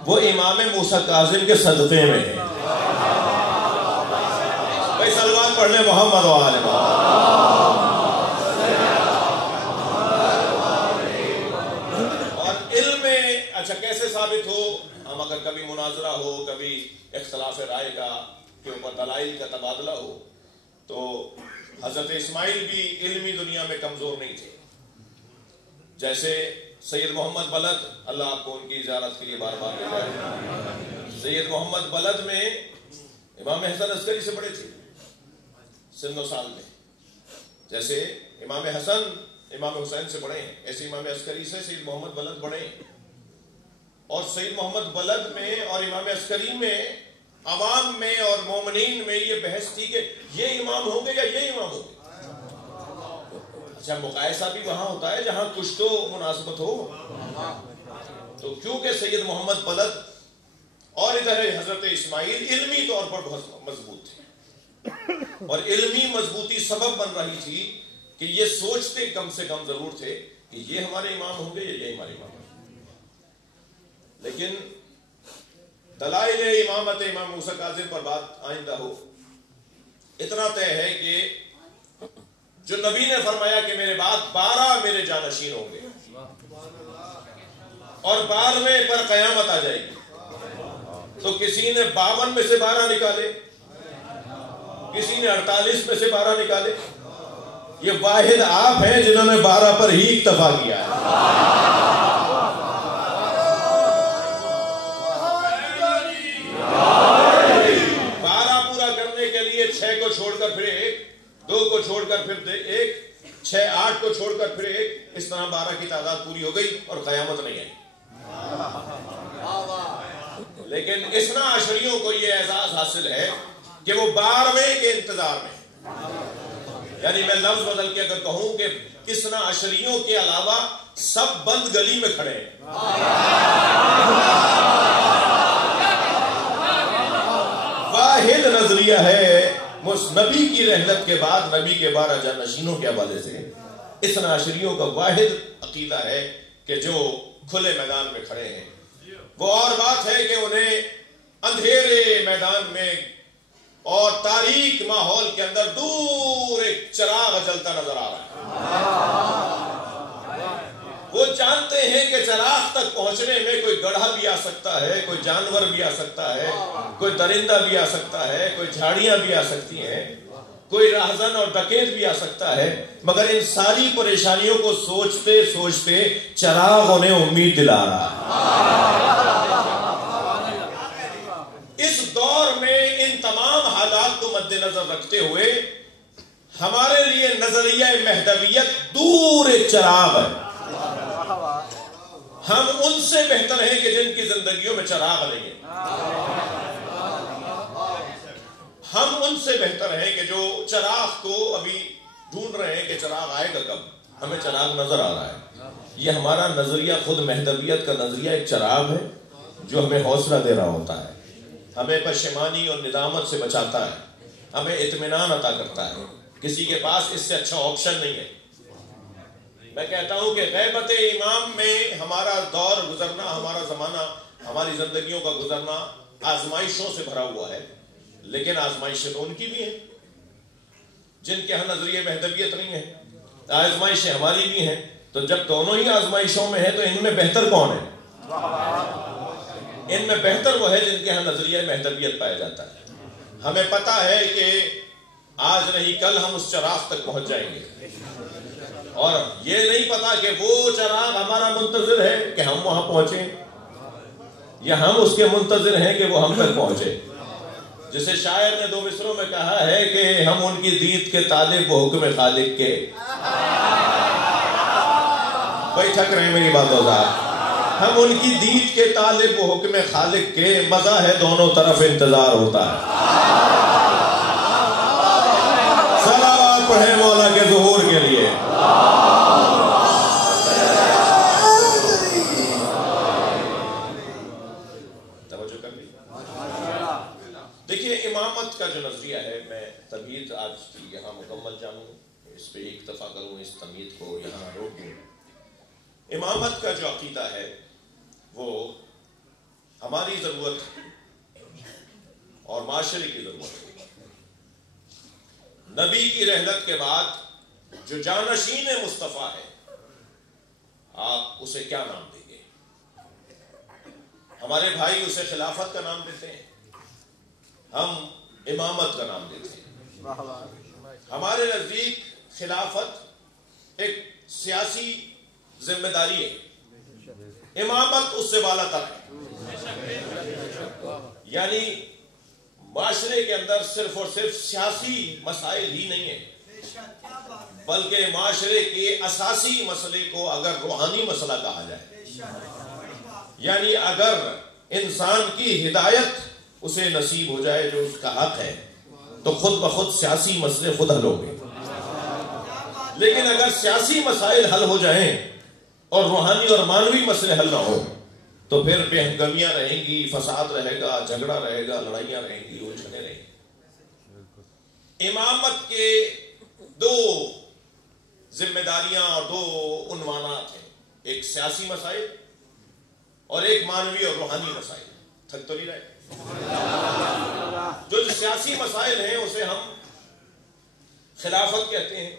وہ امام موسیٰ کاظم کے صدقے میں ہیں. بھائی صلوات پڑھ لیں محمد و آل محمد. اور علم میں اچھا کیسے ثابت ہو؟ ہم اگر کبھی مناظرہ ہو، کبھی اختلاف رائے کا کے اوپر دلائل کا تبادلہ ہو، تو حضرت اسماعیل بھی علمی دنیا میں کمزور نہیں تھے. جیسے سید محمد بلد، اللہ آپ کو ان کی زیارت کے لیے بار بار دے جائے. سید محمد بلد میں امام حسن عسکری سے بڑے تھے سن و سال میں. جیسے امام حسن امام حسین سے بڑے ہیں، ایسے امام عسکری سے سید محمد بلد بڑے ہیں. اور سید محمد بلد میں اور امام عسکری میں عوام میں اور مومنین میں یہ بحث تھی کہ یہ امام ہوں گے یا یہ امام ہوں گے. اچھا مقایسہ بھی وہاں ہوتا ہے جہاں کچھ تو مناسبت ہو. تو کیونکہ سید محمد بلد اور ادھر حضرت اسماعیل علمی طور پر بہت مضبوط تھے، اور علمی مضبوطی سبب بن رہی تھی کہ یہ سوچتے کم سے کم ضرور تھے کہ یہ ہمارے امام ہوں گے یا یہ ہمارے امام ہوں گے. لیکن دلائل امامت امام موسیٰ کاظم پر بات آئندہ ہو. اتنا طے ہے کہ جو نبی نے فرمایا کہ میرے بعد 12 میرے جانشین ہوں گے اور 12ویں پر قیامت آ جائے گی، تو کسی نے 52 میں سے 12 نکالے، کسی نے 48 میں سے 12 نکالے. یہ واحد آپ ہیں جنہوں نے 12 پر ہی اکتفا کیا ہے. 12 پورا کرنے کے لیے 6 کو چھوڑ کر پھر 1 2 کو چھوڑ کر پھر 1، 6، 8 کو چھوڑ کر پھر 1، اس طرح 12 کی تعداد پوری ہو گئی اور قیامت نہیں آئی۔ لیکن اثنا عشریوں کو یہ اعزاز حاصل ہے کہ وہ 12ویں کے انتظار میں، یعنی میں لفظ بدل کے اگر کہوں کہ اثنا عشریوں کے علاوہ سب بند گلی میں کھڑے ہیں۔ واحد نظریہ ہے نبی کی رحلت کے بعد نبی کے 12 جانشینوں کے حوالے سے اثنا عشریوں کا واحد عقیدہ ہے کہ جو کھلے میدان میں کھڑے ہیں، وہ اور بات ہے کہ انہیں اندھیرے میدان میں اور تاریک ماحول کے اندر دور ایک چراغ جلتا نظر آ رہا ہے۔ وہ جانتے ہیں کہ چراغ تک پہنچنے میں کوئی گڑھا بھی آ سکتا ہے، کوئی جانور بھی آ سکتا ہے، کوئی درندہ بھی آ سکتا ہے، کوئی جھاڑیاں بھی آ سکتی ہیں، کوئی راہزن اور ڈکیت بھی آ سکتا ہے، مگر ان ساری پریشانیوں کو سوچتے سوچتے چراغ انہیں امید دلا رہا ہے۔ اس دور میں ان تمام حالات کو مد نظر رکھتے ہوئے ہمارے لیے نظریہ مہدویت دور ایک چراغ ہے۔ ہم ان سے بہتر ہیں کہ جن کی زندگیوں میں چراغ نہیں ہے۔ ہم ان سے بہتر ہیں کہ جو چراغ کو ابھی ڈھونڈ رہے ہیں کہ چراغ آئے گا کب، ہمیں چراغ نظر آ رہا ہے۔ یہ ہمارا نظریہ، خود مہدویت کا نظریہ ایک چراغ ہے جو ہمیں حوصلہ دے رہا ہوتا ہے، ہمیں پشیمانی اور ندامت سے بچاتا ہے، ہمیں اطمینان عطا کرتا ہے۔ کسی کے پاس اس سے اچھا آپشن نہیں ہے۔ میں کہتا ہوں کہ غیبت امام میں ہمارا دور گزرنا، ہمارا زمانہ، ہماری زندگیوں کا گزرنا آزمائشوں سے بھرا ہوا ہے، لیکن آزمائشیں تو ان کی بھی ہیں جن کے ہاں نظریہ مہدویت نہیں ہے، آزمائشیں ہماری بھی ہیں۔ تو جب دونوں ہی آزمائشوں میں ہیں تو ان میں بہتر کون ہے؟ ان میں بہتر وہ ہے جن کے ہاں نظریہ مہدویت پایا جاتا ہے۔ ہمیں پتا ہے کہ آج نہیں کل ہم اس چراغ تک پہنچ جائیں گے، اور یہ نہیں پتا کہ وہ چراغ ہمارا منتظر ہے کہ ہم وہاں پہنچیں، یا ہم اس کے منتظر ہیں کہ وہ ہم تک پہنچے۔ جسے شاعر نے 2 مصروں میں کہا ہے کہ ہم ان کی دید کے طالب و حکم خالق کے۔ بھائی تھک رہے ہیں میری بات ہوگا، ہم ان کی دید کے طالب و حکم خالق کے، مزہ ہے دونوں طرف انتظار ہوتا ہے۔ صلوات پڑھیں مولا کے ظہور کے لیے۔ توجہ کر لی۔ دیکھیے امامت کا جو نظریہ ہے، میں تمہید آج کی یہاں مکمل جانوں، اس پہ اکتفا کروں، اس تمہید کو یہاں روک دوں۔ امامت کا جو عقیدہ ہے وہ ہماری ضرورت اور معاشرے کی ضرورت ہے۔ نبی کی رحلت کے بعد جو جانشین مصطفیٰ ہے، آپ اسے کیا نام دیں گے؟ ہمارے بھائی اسے خلافت کا نام دیتے ہیں، ہم امامت کا نام دیتے ہیں۔ ہمارے نزدیک خلافت ایک سیاسی ذمہ داری ہے، امامت اس سے بالا تر ہے۔ یعنی معاشرے کے اندر صرف اور صرف سیاسی مسائل ہی نہیں ہیں، بلکہ معاشرے کے اساسی مسئلے کو اگر روحانی مسئلہ کہا جائے، یعنی اگر انسان کی ہدایت اسے نصیب ہو جائے جو اس کا حق ہے، تو خود بخود سیاسی مسئلے خود حل ہوں گے۔ لیکن اگر سیاسی مسائل حل ہو جائیں اور روحانی اور مانوی مسئلے حل نہ ہوں تو پھر بے ہنگمیاں رہیں گی، فساد رہے گا، جھگڑا رہے گا، لڑائیاں رہیں گی، الجھنیں رہیں گی۔ امامت کے 2 ذمہ داریاں اور 2 عنوانات ہیں، ایک سیاسی مسائل اور ایک مانوی اور روحانی مسائل۔ تھک تو نہیں رہے؟ جو سیاسی مسائل ہیں اسے ہم خلافت کہتے ہیں،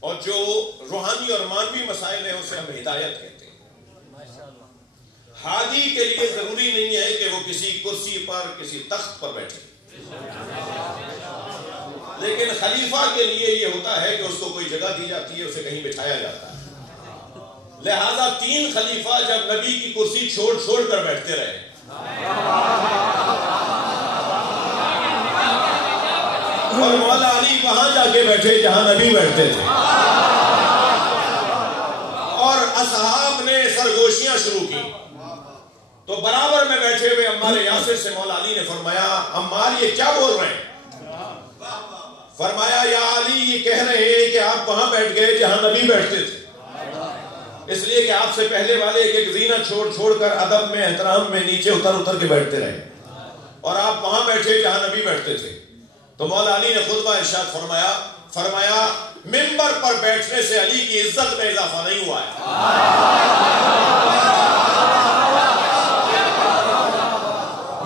اور جو روحانی اور مانوی مسائل ہیں اسے ہم ہدایت کہتے ہیں۔ ہادی کے لیے ضروری نہیں ہے کہ وہ کسی کرسی پر، کسی تخت پر بیٹھے، لیکن خلیفہ کے لیے یہ ہوتا ہے کہ اس کو کوئی جگہ دی جاتی ہے، اسے کہیں بٹھایا جاتا ہے۔ لہذا 3 خلیفہ جب نبی کی کرسی چھوڑ چھوڑ کر بیٹھتے رہے، اور مولا علی وہاں جا کے بیٹھے جہاں نبی بیٹھتے تھے. اور اصحاب نے سرگوشیاں شروع کی تو برابر میں بیٹھے ہوئے عمار یاسر سے مولا علی نے فرمایا عمار یہ کیا بول رہے ہیں؟ فرمایا یا علی یہ کہہ رہے ہیں کہ آپ وہاں بیٹھ گئے جہاں نبی بیٹھتے تھے، اس لیے کہ آپ سے پہلے والے ایک ایک زینت چھوڑ چھوڑ کر ادب میں احترام میں نیچے اتر کے بیٹھتے رہے اور آپ وہاں بیٹھے جہاں نبی بیٹھتے تھے. تو مولا علی نے خطبہ ارشاد فرمایا منبر پر بیٹھنے سے علی کی عزت میں اضافہ نہیں ہوا ہے.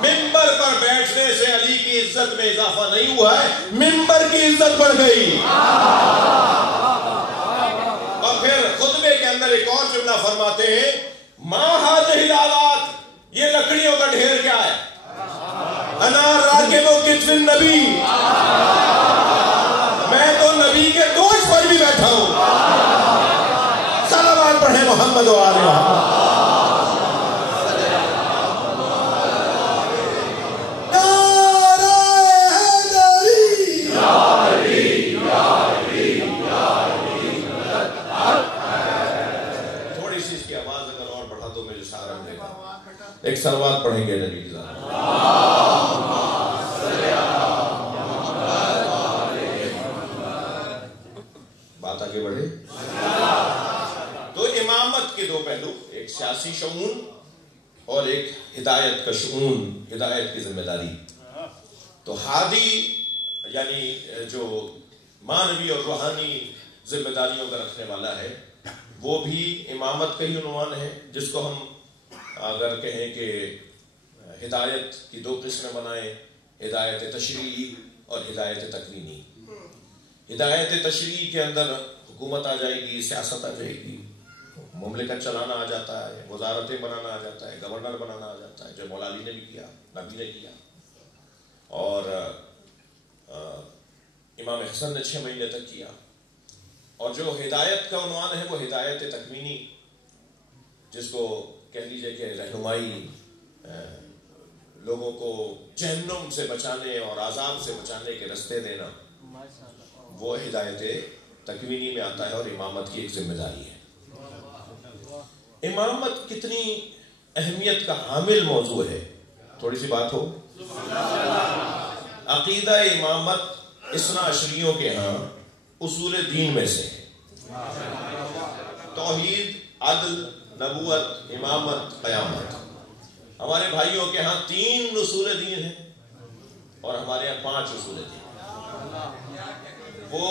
منبر پر بیٹھنے سے علی کی عزت میں اضافہ نہیں ہوا ہے، منبر کی عزت بڑھ گئی. اور پھر خطبے کے اندر ایک اور جملہ فرماتے ہیں ما هذه الآلات، یہ لکڑیوں کا ڈھیر کیا ہے؟ انا راکب کتف النبی، میں تو نبی کے گوشت پر بھی بیٹھا ہوں. صلوات پڑھیں محمد و آل محمد. ایک سلوات پڑھیں گے نبی کی ذات. بات آگے بڑھے تو امامت کے دو پہلو، ایک سیاسی شؤون اور ایک ہدایت کا شؤون، ہدایت کی ذمہ داری. تو ہادی یعنی جو مانوی اور روحانی ذمہ داریوں کا رکھنے والا ہے وہ بھی امامت کا ہی عنوان ہے، جس کو ہم اگر کہیں کہ ہدایت کی دو قسمیں بنائیں، ہدایت تشریعی اور ہدایت تکوینی. ہدایت تشریعی کے اندر حکومت آ جائے گی، سیاست آ جائے گی، مملکت چلانا آ جاتا ہے، وزارتیں بنانا آ جاتا ہے، گورنر بنانا آ جاتا ہے، جو مولا علی نے بھی کیا، نبی نے کیا. اور امام حسن نے 6 مہینے تک کیا. اور جو ہدایت کا عنوان ہے وہ ہدایت تکوینی، جس کو کہہ لیجئے کہ رہنمائی، لوگوں کو جہنم سے بچانے اور عذاب سے بچانے کے رستے دینا، وہ ہدایت تکوینی میں آتا ہے اور امامت کی ایک ذمہ داری ہے. امامت کتنی اہمیت کا حامل موضوع ہے، تھوڑی سی بات ہو. عقیدہ امامت اثنا عشریوں کے ہاں اصول دین میں سے ہے. توحید، عدل، نبوت، امامت، قیامت. ہمارے بھائیوں کے ہاں 3 اصول دین ہیں اور ہمارے یہاں 5 اصول دین. وہ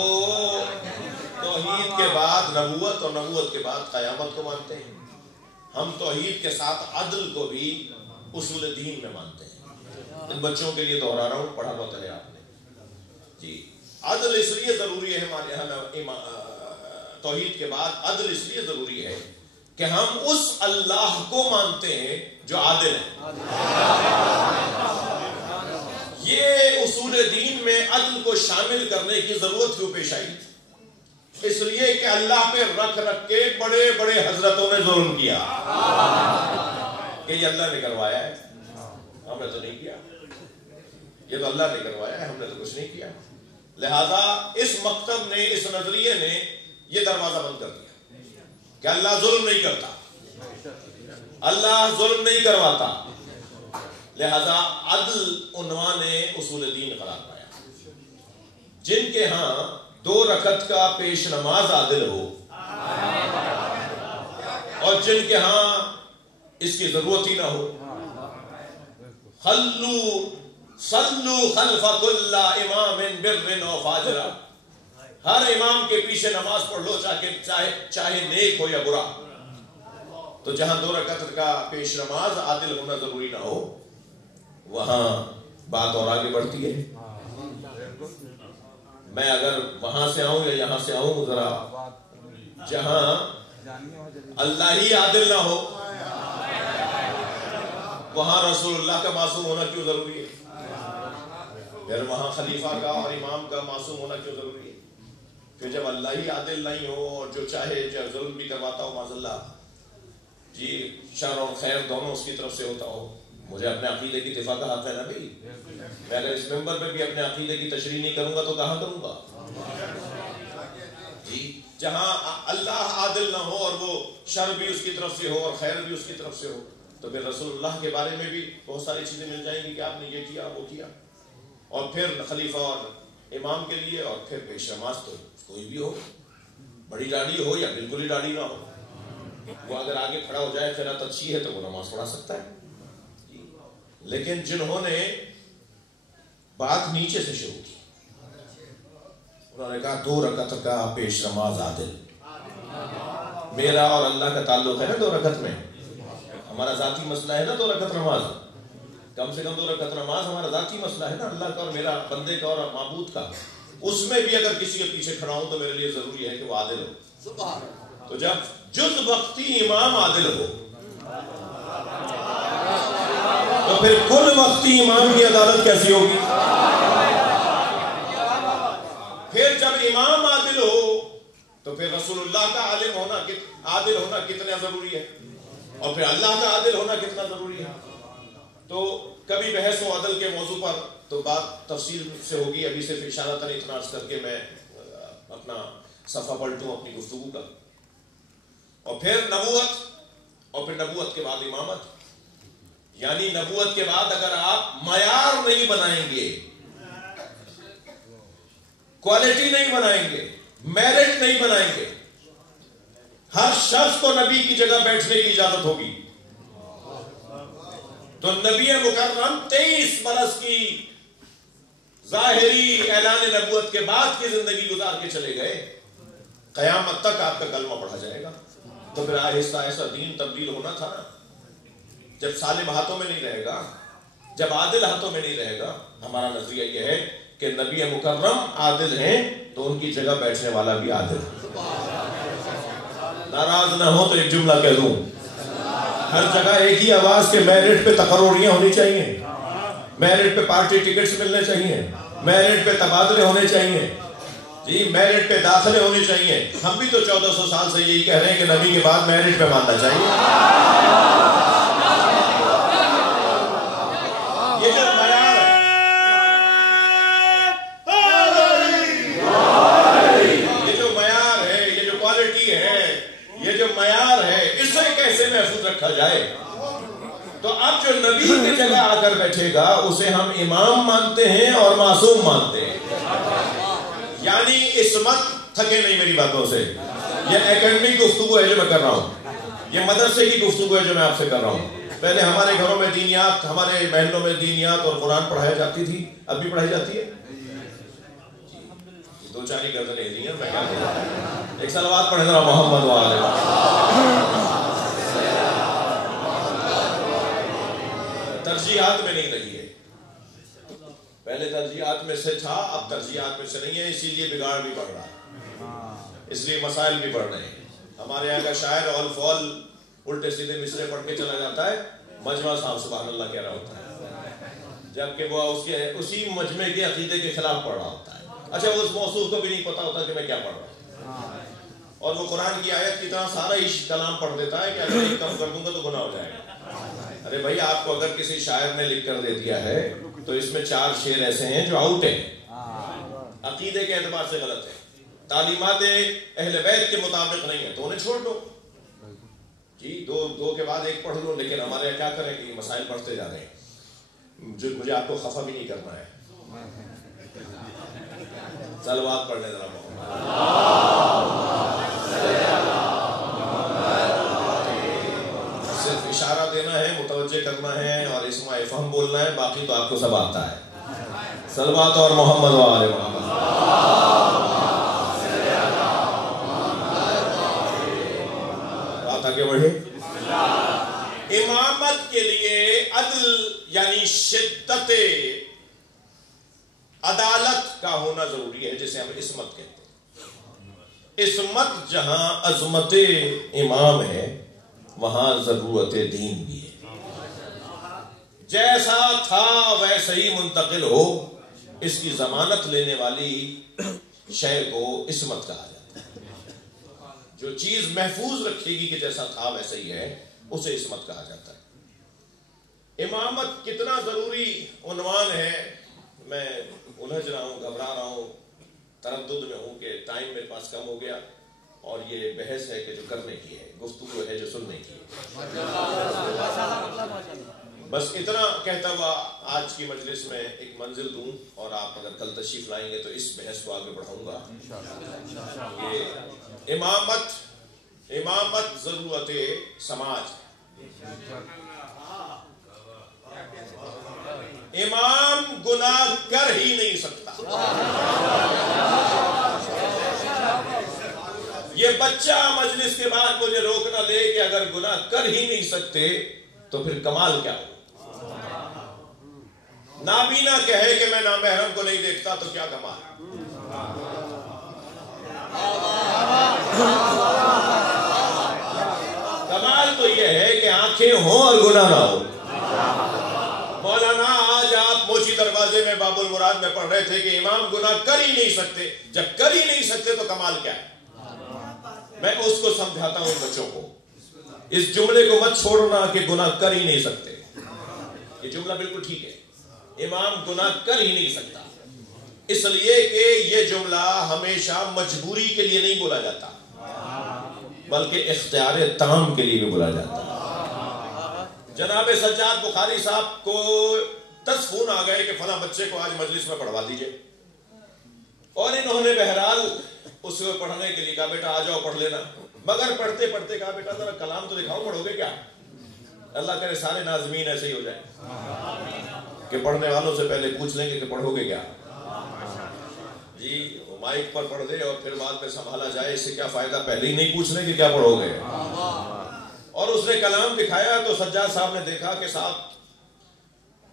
توحید کے بعد نبوت اور نبوت کے بعد قیامت کو مانتے ہیں. ہم توحید کے ساتھ عدل کو بھی اصول دین میں مانتے ہیں. ان بچوں کے لیے دوہرا رہا ہوں، پڑھا بہت ہے آپ نے جی. عدل اس لیے ضروری ہے ہمارے یہاں، توحید کے بعد عدل اس لیے ضروری ہے کہ ہم اس اللہ کو مانتے ہیں جو عادل ہے. یہ اصول دین میں عدل کو شامل کرنے کی ضرورت کیوں پیش آئی؟ اس لیے کہ اللہ پہ رکھ کے بڑے بڑے حضرتوں نے ظلم کیا کہ یہ اللہ نے کروایا ہے، ہم نے تو نہیں کیا. یہ تو اللہ نے کروایا ہے، ہم نے تو کچھ نہیں کیا. لہذا اس مکتب نے، اس نظریے نے یہ دروازہ بند کر دیا کہ اللہ ظلم نہیں کرتا، اللہ ظلم نہیں کرواتا. لہذا عدل عنوان اصول دین قرار پایا. جن کے ہاں 2 رکعت کا پیش نماز عادل ہو اور جن کے ہاں اس کی ضرورت ہی نہ ہو، صلو خلف کل امام بر و فاجر، ہر امام کے پیچھے نماز پڑھ لو چاہے نیک ہو یا برا. تو جہاں 2 رکعت کا پیش نماز عادل ہونا ضروری نہ ہو، وہاں بات اور آگے بڑھتی ہے. میں اگر وہاں سے آؤں یا یہاں سے آؤں، ذرا جہاں اللہ ہی عادل نہ ہو وہاں رسول اللہ کا معصوم ہونا کیوں ضروری ہے؟ پھر وہاں خلیفہ کا اور امام کا معصوم ہونا کیوں ضروری ہے؟ پھر جب اللہ ہی عادل نہیں ہو اور جو چاہے ظلم بھی کرواتا ہو معاذ اللہ، جی شر اور خیر دونوں اس کی طرف سے ہوتا ہو، مجھے اپنے عقیدے کی دفاع کا حق ہے نا بھائی. میں اگر اس ممبر پہ بھی اپنے عقیدے کی تشریح نہیں کروں گا تو کہاں کروں گا؟ جی جہاں اللہ عادل نہ ہو اور وہ شر بھی اس کی طرف سے ہو اور خیر بھی اس کی طرف سے ہو، تو پھر رسول اللہ کے بارے میں بھی بہت ساری چیزیں مل جائیں گی کہ آپ نے یہ کیا وہ کیا. اور پھر خلیفہ اور امام کے لیے اور پھر پیش نماز تو کوئی بھی ہو، بڑی داڑھی ہو یا بالکل ہی داڑھی نہ ہو، وہ اگر آگے کھڑا ہو جائے خیرات اچھی ہے تو وہ نماز پڑھا سکتا ہے. لیکن جنہوں نے بات نیچے سے شروع کی، انہوں نے کہا 2 رکعت کا پیش نماز عادل. میرا اور اللہ کا تعلق ہے نا 2 رکعت میں، ہمارا ذاتی مسئلہ ہے نا 2 رکعت نماز، کم سے کم 2 رکعت نماز ہمارا ذاتی مسئلہ ہے نا، اللہ کا اور میرا، بندے کا اور معبود کا. اس میں بھی اگر کسی کے پیچھے کھڑا ہوں تو میرے لیے ضروری ہے کہ وہ عادل ہو. تو جب جز وقتی امام عادل ہو تو پھر کل وقتی امام کی عدالت کیسی ہوگی؟ پھر جب امام عادل ہو تو پھر رسول اللہ کا عالم ہونا، عادل ہونا کتنا ضروری ہے، اور پھر اللہ کا عادل ہونا کتنا ضروری ہے. تو کبھی بحث و عدل کے موضوع پر تو بات تفصیل سے ہوگی، ابھی صرف اشارتاً اتنا عرض کر کے میں اپنا صفحہ پلٹوں اپنی گفتگو کا. اور پھر نبوت، اور پھر نبوت کے بعد امامت. یعنی نبوت کے بعد اگر آپ معیار نہیں بنائیں گے، کوالٹی نہیں بنائیں گے، میرٹ نہیں بنائیں گے، ہر شخص کو نبی کی جگہ بیٹھنے کی اجازت ہوگی، تو نبی مکرم 23 برس کی ظاہری اعلان نبوت کے بعد کی زندگی گزار کے چلے گئے، قیامت تک آپ کا کلمہ پڑھا جائے گا. تو پھر آہستہ آہستہ دین تبدیل ہونا تھا نا. جب سالم ہاتھوں میں نہیں رہے گا، جب عادل ہاتھوں میں نہیں رہے گا. ہمارا نظریہ یہ ہے کہ نبی مکرم عادل ہیں تو ان کی جگہ بیٹھنے والا بھی عادل ہے. ناراض نہ ہو تو ایک جملہ کہہ دوں، ہر جگہ ایک ہی آواز کے میرٹ پہ تقرریاں ہونی چاہیے، میرٹ پہ پارٹی ٹکٹس ملنے چاہیے، میرٹ پہ تبادلے ہونے چاہیے، جی میرٹ پہ داخلے ہونے چاہیے. ہم بھی تو 1400 سال سے یہی کہہ رہے ہیں کہ نبی کے بعد میرٹ پہ ماننا چاہیے. یہ جو معیار ہے، یہ جو معیار ہے، یہ جو کوالٹی ہے، یہ جو معیار ہے، اسے کیسے محفوظ رکھا جائے؟ تو اب جو نبی کی جگہ آ کر بیٹھے گا اسے ہم امام مانتے ہیں اور معصوم مانتے ہیں. یعنی عصمت، تھکے نہیں میری باتوں سے، یہ اکیڈمک گفتگو ہے جو میں کر رہا ہوں، یہ مدرسے کی گفتگو ہے جو میں آپ سے کر رہا ہوں. پہلے ہمارے گھروں میں دینیات، ہمارے محلوں میں دینیات اور قرآن پڑھایا جاتی تھی، اب بھی پڑھائی جاتی ہے. 2-4 غزلیں دی ہیں، میں کیا کہوں. ایک صلوات پڑھیں ذرا محمد وآلہ. ترجیحات میں نہیں رہی ہے، پہلے ترجیحات میں سے تھا، اب ترجیحات میں سے نہیں ہے، اسی لیے بگاڑ بھی بڑھ رہا ہے، اس لیے مسائل بھی بڑھ رہے ہیں. ہمارے یہاں کا شاعر اول فول الٹے سیدھے مصرے پڑھ کے چلا جاتا ہے، مجمع صاحب سبحان اللہ کہہ رہا ہوتا ہے، جبکہ وہ اسی مجمع کے عقیدے کے خلاف پڑھ رہا ہوتا ہے. اچھا اس موصوف کو بھی نہیں پتا ہوتا کہ میں کیا پڑھ رہا ہوں، اور وہ قرآن کی آیت کی طرح سارا ہی کلام پڑھ دیتا ہے کہ اگر ایک کم کر دوں گا تو گناہ ہو جائے گا. ارے بھائی آپ کو اگر کسی شاعر نے لکھ کر دے دیا ہے تو اس میں 4 شعر ایسے ہیں جو آؤٹ ہیں، عقیدے کے اعتبار سے غلط ہے، تعلیمات اہل بیت کے مطابق نہیں ہے، تو انہیں چھوڑ دو جی. 2 کے بعد 1 پڑھ لو. لیکن ہمارے کیا کریں کہ یہ مسائل بڑھتے جا رہے ہیں، جو مجھے آپ کو خفا بھی نہیں کرنا ہے. صلوات پڑھ لیں ذرا. صرف اشارہ دینا ہے، متوجہ کرنا ہے اور اسماء فہم بولنا ہے، باقی تو آپ کو سب آتا ہے. صلوات اور محمد وآل محمد. بات آگے بڑھے. امامت کے لیے عدل یعنی شدت عدالت کا ہونا ضروری ہے، جسے ہم عصمت کہتے ہیں. عصمت جہاں عظمت امام ہے وہاں ضرورت دین بھی ہے. جیسا تھا ویسے ہی منتقل ہو، اس کی ضمانت لینے والی شے کو عصمت کہا جاتا ہے. جو چیز محفوظ رکھے گی کہ جیسا تھا ویسے ہی ہے، اسے عصمت کہا جاتا ہے. امامت کتنا ضروری عنوان ہے، میں الجھ رہا ہوں، گھبرا رہا ہوں، تردد میں ہوں کہ ٹائم میرے پاس کم ہو گیا، اور یہ بحث ہے کہ جو کرنے کی ہے، گفتگو ہے جو سننے کی ہے۔ بس اتنا کہتا ہوا آج کی مجلس میں ایک منزل دوں، اور آپ اگر کل تشریف لائیں گے تو اس بحث کو آگے بڑھاؤں گا کہ امامت ضرورت سماج ہے۔ امام گناہ کر ہی نہیں سکتا۔ یہ بچہ مجلس کے بعد مجھے روکنا لے کہ اگر گناہ کر ہی نہیں سکتے تو پھر کمال کیا ہو؟ نابینا کہے کہ میں نامحرم کو نہیں دیکھتا تو کیا کمال؟ کمال تو یہ ہے کہ آنکھیں ہوں اور گناہ نہ ہو۔ مولانا آج آپ موچی دروازے میں باب المراد میں پڑھ رہے تھے کہ امام گناہ کر ہی نہیں سکتے، جب کر ہی نہیں سکتے تو کمال کیا ہے؟ میں اس کو سمجھاتا ہوں بچوں کو، اس جملے کو مت چھوڑنا کہ گناہ کر ہی نہیں سکتے، یہ جملہ بالکل ٹھیک ہے، امام گناہ کر ہی نہیں سکتا، اس لیے کہ یہ جملہ ہمیشہ مجبوری کے لیے نہیں بولا جاتا بلکہ اختیار تام کے لیے بھی بولا جاتا ہے۔ جناب سجاد بخاری صاحب کو 10 فون آ گئے کہ فلاں بچے کو آج مجلس میں پڑھوا دیجئے، اور انہوں نے بہرحال اس کو پڑھنے کے لیے کہا بیٹا آ جاؤ پڑھ لینا، مگر پڑھتے پڑھتے کہا بیٹا ذرا کلام تو دکھاؤ، پڑھو گے کیا؟ اللہ کرے سارے ناظمین ایسے ہی ہو جائیں کہ پڑھنے والوں سے پہلے پوچھ لیں گے کہ پڑھو گے کیا؟ جی مائک پر پڑھ دے اور پھر بعد میں سنبھالا جائے، اس سے کیا فائدہ، پہلے ہی نہیں پوچھ لیں کہ کیا پڑھو گے۔ اور اس نے کلام دکھایا تو سجاد صاحب نے دیکھا کہ صاحب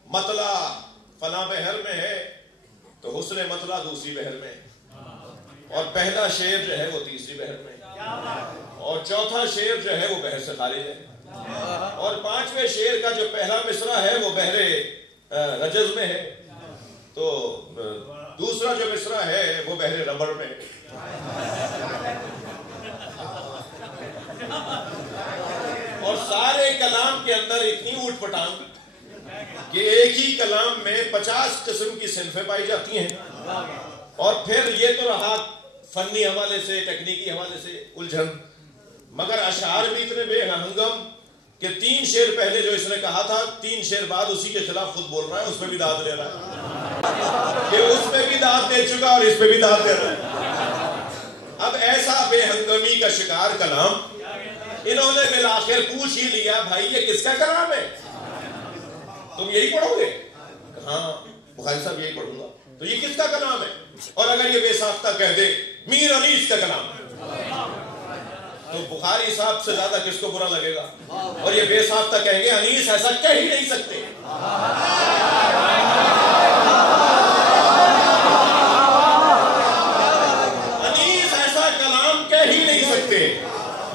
مطلع فلاں بحر میں ہے تو حسن مطلع دوسری بحر میں، اور پہلا شعر جو ہے وہ تیسری بحر میں، اور چوتھا شعر جو ہے وہ بحر سے خارج ہے، اور 5ویں شعر کا جو پہلا مصرع ہے وہ بحر رجز میں ہے، تو دوسرا جو مصرع ہے وہ بحر ربڑ میں ہے۔ اور سارے کلام کے اندر اتنی اوٹ پٹانگ کہ ایک ہی کلام میں 50 قسم کی صنفیں پائی جاتی ہیں، اور پھر یہ تو رہا فنی حوالے سے، ٹیکنیکی حوالے سے الجھن، مگر اشعار بھی اتنے بے ہنگم کہ 3 شعر پہلے جو اس نے کہا تھا 3 شعر بعد اسی کے خلاف خود بول رہا ہے، اس پہ بھی داد لے رہا ہے کہ اس پہ بھی داد دے چکا اور اس پہ بھی داد دے رہا ہے۔ اب ایسا بے ہنگمی کا شکار کلام انہوں نے بالآخر پوچھ ہی لیا، بھائی یہ کس کا کلام ہے؟ تم یہی پڑھو گے؟ ہاں بخاری صاحب یہی پڑھوں گا۔ تو یہ کس کا کلام ہے؟ اور اگر یہ بے ساختہ کہہ دے میر انیس کا کلام ہے تو بخاری صاحب سے زیادہ کس کو برا لگے گا؟ اور یہ بے ساختہ کہیں گے انیس ایسا کہہ ہی نہیں سکتے۔ انیس ایسا کلام کہہ ہی نہیں سکتے۔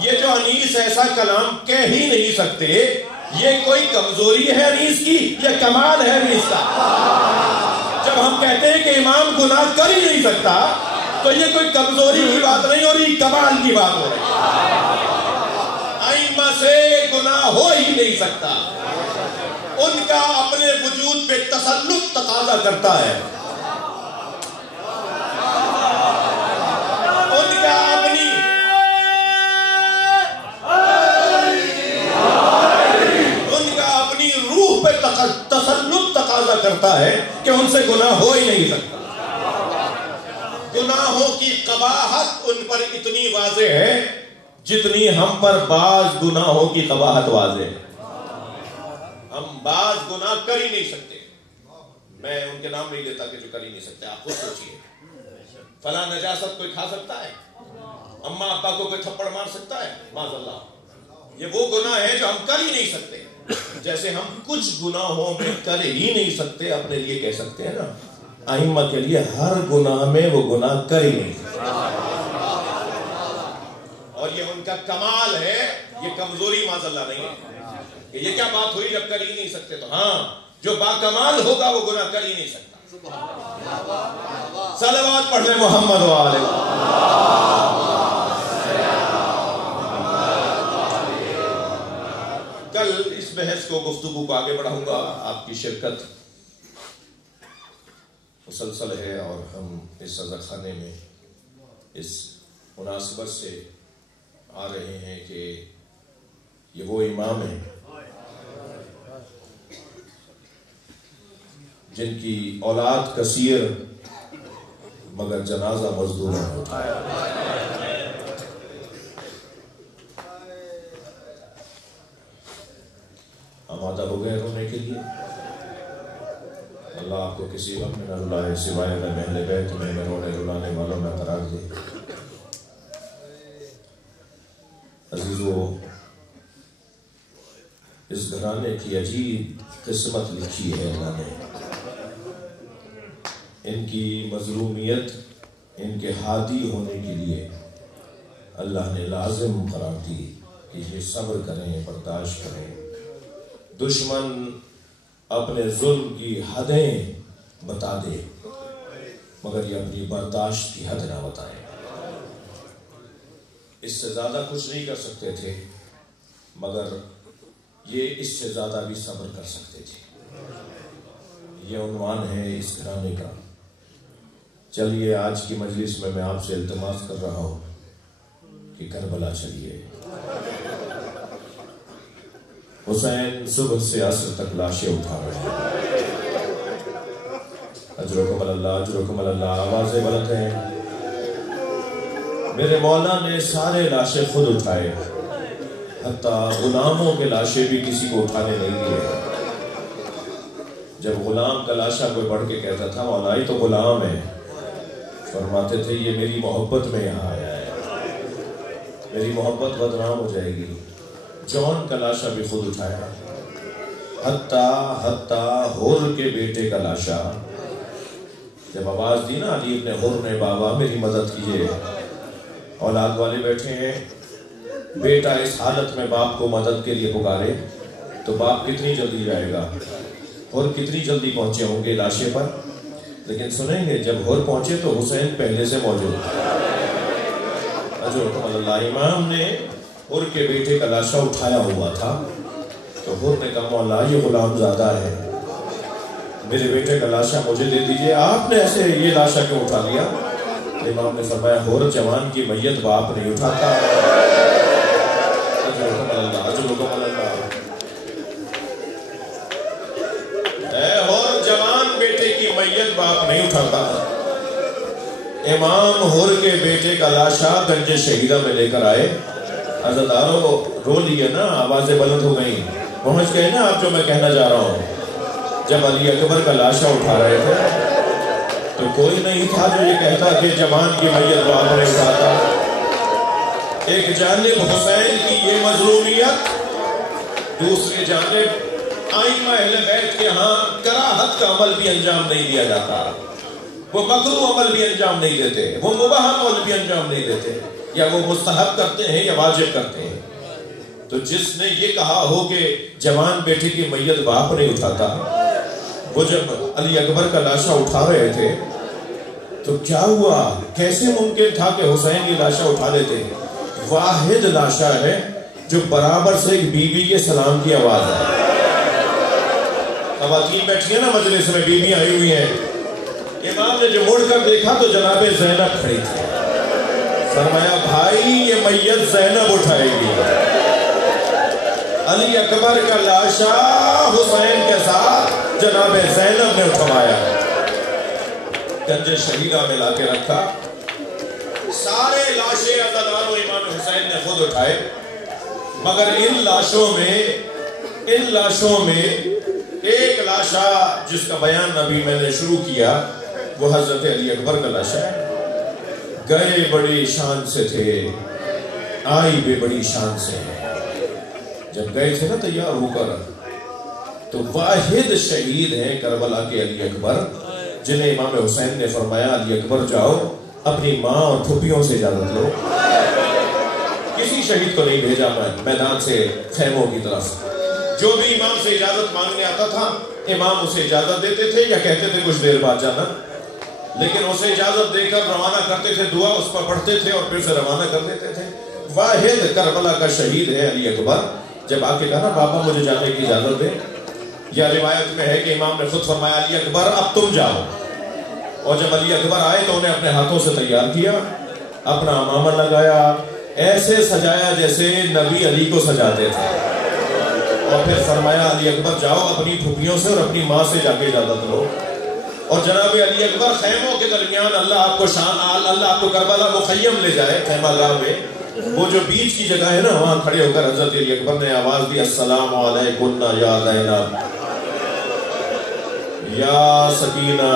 یہ جو انیس ایسا کلام کہہ ہی نہیں سکتے، یہ کوئی کمزوری ہے انیس کی یا کمال ہے انیس کا؟ جب ہم کہتے ہیں کہ امام گناہ کر ہی نہیں سکتا تو یہ کوئی کمزوری کی بات نہیں ہو رہی، کمال کی بات ہو رہی ہے۔ ائمہ سے گناہ ہو ہی نہیں سکتا، ان کا اپنے وجود پہ تسلط تقاضا کرتا ہے، ان کا اپنی روح پہ تسلط تقاضا کرتا ہے کہ ان سے گناہ ہو ہی نہیں سکتا۔ گناہوں کی قباحت ان پر اتنی واضح ہے جتنی ہم پر بعض گناہوں کی قباحت واضح ہے۔ ہم بعض گناہ کر ہی نہیں سکتے، میں ان کے نام نہیں لیتا کہ جو کر ہی نہیں سکتے، آپ خود سوچئے، فلاں نجاست کوئی کھا سکتا ہے؟ اماں ابا کو کوئی تھپڑ مار سکتا ہے؟ معاذ اللہ۔ یہ وہ گناہ ہے جو ہم کر ہی نہیں سکتے، جیسے ہم کچھ گناہوں میں کر ہی نہیں سکتے اپنے لیے کہہ سکتے ہیں نا، ائمہ کے لیے ہر گناہ میں وہ گناہ کر ہی نہیں سکتے، اور یہ ان کا کمال ہے، یہ کمزوری معاذ اللہ نہیں ہے کہ یہ کیا بات ہوئی جب کر ہی نہیں سکتے۔ تو ہاں جو باکمال ہوگا وہ گناہ کر ہی نہیں سکتا۔ صلوات پڑھ لیں محمد وآلہ۔ کل اس بحث بحث کو گفتگو کو آگے بڑھاؤں گا. آپ کی شرکت مسلسل ہے اور ہم اس صدق خانے میں اس مناسبت سے آ رہے ہیں کہ یہ وہ امام ہیں جن کی اولاد کثیر مگر جنازہ مزدور ہوتا ہے. آمادہ ہو گئے رونے کے لیے؟ اللہ آپ کو کسی وقت میں نہ رلائے سوائے میں اہل بیت میں رونے رلانے والوں میں قرار دے. عزیزو، اس گھرانے کی عجیب قسمت لکھی ہے اللہ نے. ان کی مظلومیت ان کے ہادی ہونے کے لیے اللہ نے لازم قرار دی کہ یہ صبر کریں، برداشت کریں. دشمن اپنے ظلم کی حدیں بتا دے مگر یہ اپنی برداشت کی حد نہ بتائیں. اس سے زیادہ کچھ نہیں کر سکتے تھے مگر یہ اس سے زیادہ بھی صبر کر سکتے تھے. یہ عنوان ہے اس گھرانے کا. چلیے آج کی مجلس میں آپ سے التماس کر رہا ہوں کہ کربلا چلیے. حسین صبح سے عصر تک لاشیں اٹھا رہے ہیں. اجرکم اللہ، اجرکم اللہ. آوازیں بلند ہیں. میرے مولا نے سارے لاشیں خود اٹھائے، حتیٰ غلاموں کے لاشیں بھی کسی کو اٹھانے نہیں دیے. جب غلام کا لاشا کوئی پڑھ کے کہتا تھا مولا یہ تو غلام ہے، فرماتے تھے یہ میری محبت میں یہاں آیا ہے، میری محبت بدنام ہو جائے گی. جون کا لاشا بھی خود اٹھایا، حتیٰ حر کے بیٹے کا لاشا. جب آواز دی نا علی ابن حر نے بابا میری مدد کیجیے، اولاد والے بیٹھے ہیں، بیٹا اس حالت میں باپ کو مدد کے لیے پکارے تو باپ کتنی جلدی جائے گا اور کتنی جلدی پہنچے ہوں گے لاشے پر. لیکن سنیں گے جب حر پہنچے تو حسین پہلے سے موجود تھا. اجرکم اللہ. امام نے حر کے بیٹے کا لاشا اٹھایا ہوا تھا تو حر نے کہا مولا یہ غلام زادہ ہے، میرے بیٹے کا لاشا مجھے دے دیجئے. آپ نے ایسے یہ لاشا کیوں اٹھا لیا؟ امام نے فرمایا حر جوان کی میت باپ نہیں اٹھاتا. اجرکم اللہ، اجرکم اللہ. اے حر جوان بیٹے کی میت باپ نہیں اٹھاتا. امام حر کے بیٹے کا لاشا گنج شہیدہ میں لے کر آئے. عزاداروں رو لیے نا، آوازیں بلند ہو گئیں، پہنچ گئے نا آپ جو میں کہنا جا رہا ہوں. جب علی اکبر کا لاشا اٹھا رہے تھے تو کوئی نہیں تھا جو یہ کہتا کہ جوان کی میت باپ نے اٹھاتا. ایک جانب حسین کی یہ مظلومیت، دوسری جانب ائمہ اہل بیت کے ہاں کراہت کا عمل بھی انجام نہیں دیا جاتا. وہ مکروہ عمل بھی انجام نہیں دیتے، وہ مباح عمل بھی انجام نہیں دیتے، یا وہ مستحب کرتے ہیں یا واجب کرتے ہیں. تو جس نے یہ کہا ہو کہ جوان بیٹے کی میت باپ نہیں اٹھاتا، وہ جب علی اکبر کا لاشا اٹھا رہے تھے تو کیا ہوا؟ کیسے ممکن تھا کہ حسین کی لاشا اٹھا لیتے؟ واحد لاشا ہے جو برابر سے ایک بی بی کے سلام کی آواز ہے. خواتین بیٹھی ہیں نا مجلس میں، بی بی آئی ہوئی ہیں. امام نے جو مڑ کر دیکھا تو جناب زینب کھڑی تھی. فرمایا بھائی یہ میت زینب اٹھائے گی. علی اکبر کا لاشا حسین کے ساتھ جناب زینب نے اٹھوایا، گنج شہیدہ میں لا کے رکھا. سارے لاشیں عزادار و امام حسین نے خود اٹھائے، مگر ان لاشوں میں ایک لاشا جس کا بیان ابھی میں نے شروع کیا وہ حضرت علی اکبر کا لاشا ہے. گئے بڑی شان سے تھے، آئی بھی بڑی شان سے. جب گئے تھے نا تیار ہو کر تو واحد شہید ہیں کربلا کے علی اکبر، جنہیں امام حسین نے فرمایا علی اکبر جاؤ اپنی ماں اور پھوپھیوں سے اجازت لو. کسی شہید کو نہیں بھیجا میں میدان سے خیموں کی طرف. جو بھی امام سے اجازت مانگنے آتا تھا امام اسے اجازت دیتے تھے یا کہتے تھے کچھ دیر بعد جانا، لیکن اسے اجازت دے کر روانہ کرتے تھے، دعا اس پر پڑھتے تھے اور پھر سے روانہ کر دیتے تھے. واحد کربلا کا شہید ہے علی اکبر. جب آ کے کہا نا بابا مجھے جانے کی اجازت دے، یا روایت میں ہے کہ امام نے خود فرمایا علی اکبر اب تم جاؤ، اور جب علی اکبر آئے تو انہیں اپنے ہاتھوں سے تیار کیا، اپنا امامہ لگایا، ایسے سجایا جیسے نبی علی کو سجاتے تھے، اور پھر فرمایا علی اکبر جاؤ اپنی پھوپھیوں سے اور اپنی ماں سے جا کے اجازت لو، اور جناب علی اکبر خیموں کے درمیان اللہ آپ کو کربلا مخیم لے جائے، خیمہ گاہ میں وہ جو بیچ کی جگہ ہے نا، وہاں کھڑے ہو کر حضرت علی اکبر نے آواز دی السلام علیکم یا زینب یا سکینہ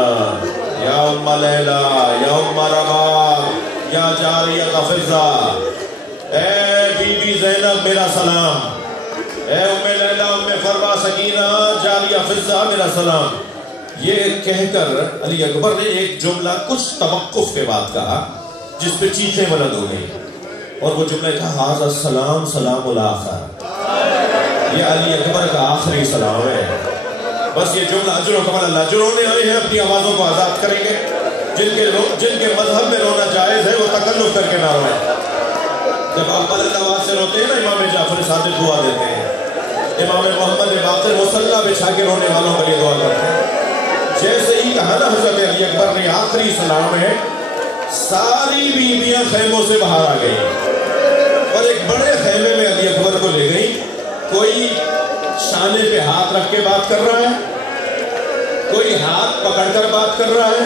یا ام لیلہ یا ام رباب یا جاریہ فضہ، اے بی بی زینب میرا سلام، اے ام لیلہ ام فروا سکینہ جاریہ فضہ میرا سلام۔ یہ کہہ کر علی اکبر نے ایک جملہ کچھ توقف کے بعد کہا جس پہ چیخیں بلند ہو گئی، اور وہ جملہ تھا ھذا السلام سلام الاخر، یہ علی اکبر کا آخری سلام ہے۔ بس یہ جملہ اجر و کمال اللہ، جو رونے آئے ہیں اپنی آوازوں کو آزاد کریں گے، جن کے مذہب میں رونا جائز ہے وہ تکلف کر کے نہ روئیں۔ جب آپ بلند آواز سے روتے ہیں نا، امام جعفر صادق دعا دیتے ہیں، امام محمد باقر مصلی بچھا کے رونے والوں کے لیے دعا کرتے ہیں۔ جیسے ہی کہا نا حضرت علی اکبر نے آخری سلام ہے، ساری بیویاں خیموں سے باہر آ گئی اور ایک بڑے خیمے میں علی اکبر کو لے گئی۔ کوئی شانے پہ ہاتھ رکھ کے بات کر رہا ہے، کوئی ہاتھ پکڑ کر بات کر رہا ہے۔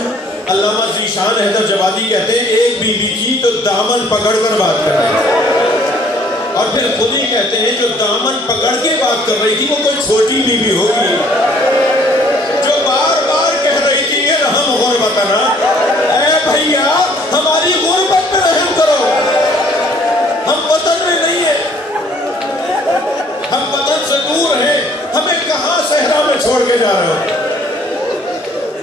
علامہ ذیشان حیدر جوادی کہتے ہیں ایک بیوی تھی تو دامن پکڑ کر بات کر رہی تھی، اور پھر خود ہی کہتے ہیں جو دامن پکڑ کے بات کر رہی تھی وہ کوئی چھوٹی بیوی ہوگی جو بار بار کہہ رہی تھی یہ رحم غربتنا، اے بھیا ہماری غربت پہ رحم کرو، ہم وطن میں نہیں ہیں، ہم وطن سے دور ہیں، ہمیں کہاں صحرا میں چھوڑ کے جا رہے ہو۔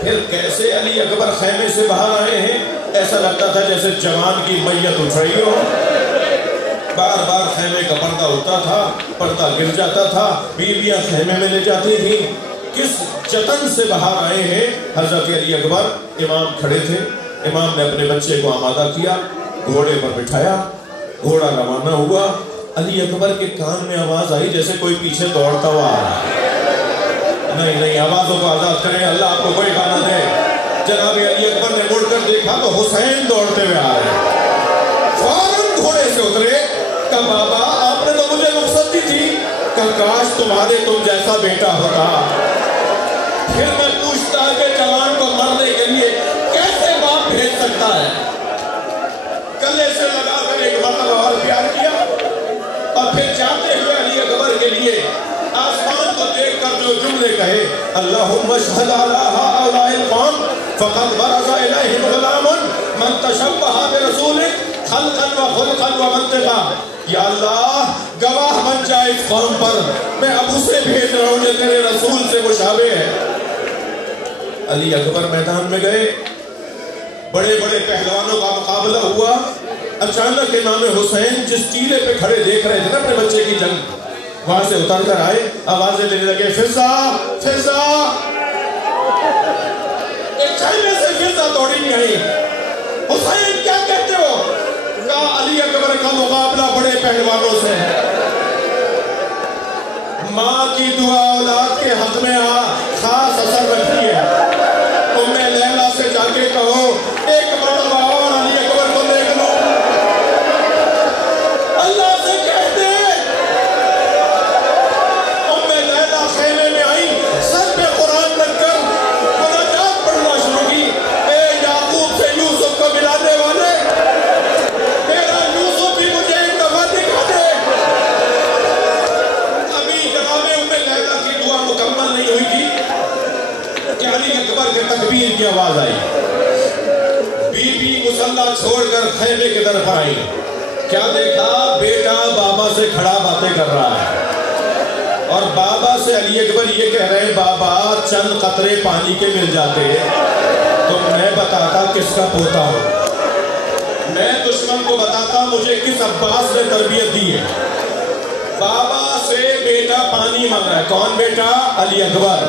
پھر کیسے علی اکبر خیمے سے باہر آئے ہیں، ایسا لگتا تھا جیسے جوان کی میت اٹھ رہی ہو، بار بار خیمے کا پردہ اٹھتا تھا، پردہ گر جاتا تھا، بیویاں خیمے میں لے جاتی تھی۔ کس جتن سے باہر آئے ہیں حضرت علی اکبر، امام کھڑے تھے، امام نے اپنے بچے کو آمادہ کیا، گھوڑے پر بٹھایا، گھوڑا روانہ ہوا۔ علی اکبر کے کان میں آواز آئی جیسے کوئی پیچھے دوڑتا ہوا آ رہا ہے۔ نہیں آوازوں کو آزاد کریں، اللہ آپ کو کوئی گانا دے۔ جناب علی اکبر نے مڑ کر دیکھا تو حسین دوڑتے ہوئے آ رہے ہیں، فوراً گھوڑے سے اترے، کہا بابا آپ نے تو مجھے رخصت دی تھی، کہ کاش تمہارے تم جیسا بیٹا ہوتا، پھر میں پوچھتا کہ جوان کو مرنے کے لیے کیسے باپ بھیج سکتا ہے۔ گلے سے لگا کر ایک مرتبہ اور پیار کیا، اور پھر جاتے ہوئے علی اکبر کے لیے آسمان کو دیکھ کر جو جملے کہے، اللہم اشہد علی ہؤلاء القوم فقد برز الیہم غلام من تشبہ برسولک خلقا وخلقا ومنطقا، یا اللہ گواہ بن جائے اس قوم پر، میں اب اسے بھیج رہا ہوں جو تیرے رسول سے مشابہ ہے۔ علی اکبر میدان میں گئے، بڑے بڑے پہلوانوں کا مقابلہ ہوا۔ اچانک امام حسین جس ٹیلے پہ کھڑے دیکھ رہے تھے نا اپنے بچے کی جنگ، وہاں سے اتر کر آئے، آوازیں لینے لگے، فضہ فضہ، ایک خیمے سے فضہ دوڑی نہیں آئی، حسین کیا کہتے ہو؟ کہا علی اکبر کا مقابلہ بڑے پہلوانوں سے ہے، ماں کی دعا اولاد کے حق میں خاص اثر رکھتی ہے۔ ام لیلہ سے جا کے کہو ایک مرتبہ اور علی اکبر کو دیکھ لو، اللہ سے کہہ دے۔ ام لیلہ خیمے میں آئی، سر پہ قرآن رکھ کر مناجات پڑھنا شروع کی، اے یعقوب سے یوسف کو ملانے والے، تیرا یوسف بھی مجھے ایک دفعہ دکھا دے۔ ابھی جناب ام لیلہ کی دعا مکمل نہیں ہوئی تھی کہ علی اکبر کے تکبیر کی آواز آئی، بی بی مصلی چھوڑ کر خیمے کی طرف آئی، کیا دیکھا؟ بیٹا بابا سے کھڑا باتیں کر رہا ہے، اور بابا سے علی اکبر یہ کہہ رہے ہیں بابا چند قطرے پانی کے مل جاتے تو میں بتاتا کس کا پوتا ہوں، میں دشمن کو بتاتا مجھے کس عباس نے تربیت دی ہے۔ بابا سے بیٹا پانی مانگ رہا ہے، کون بیٹا؟ علی اکبر۔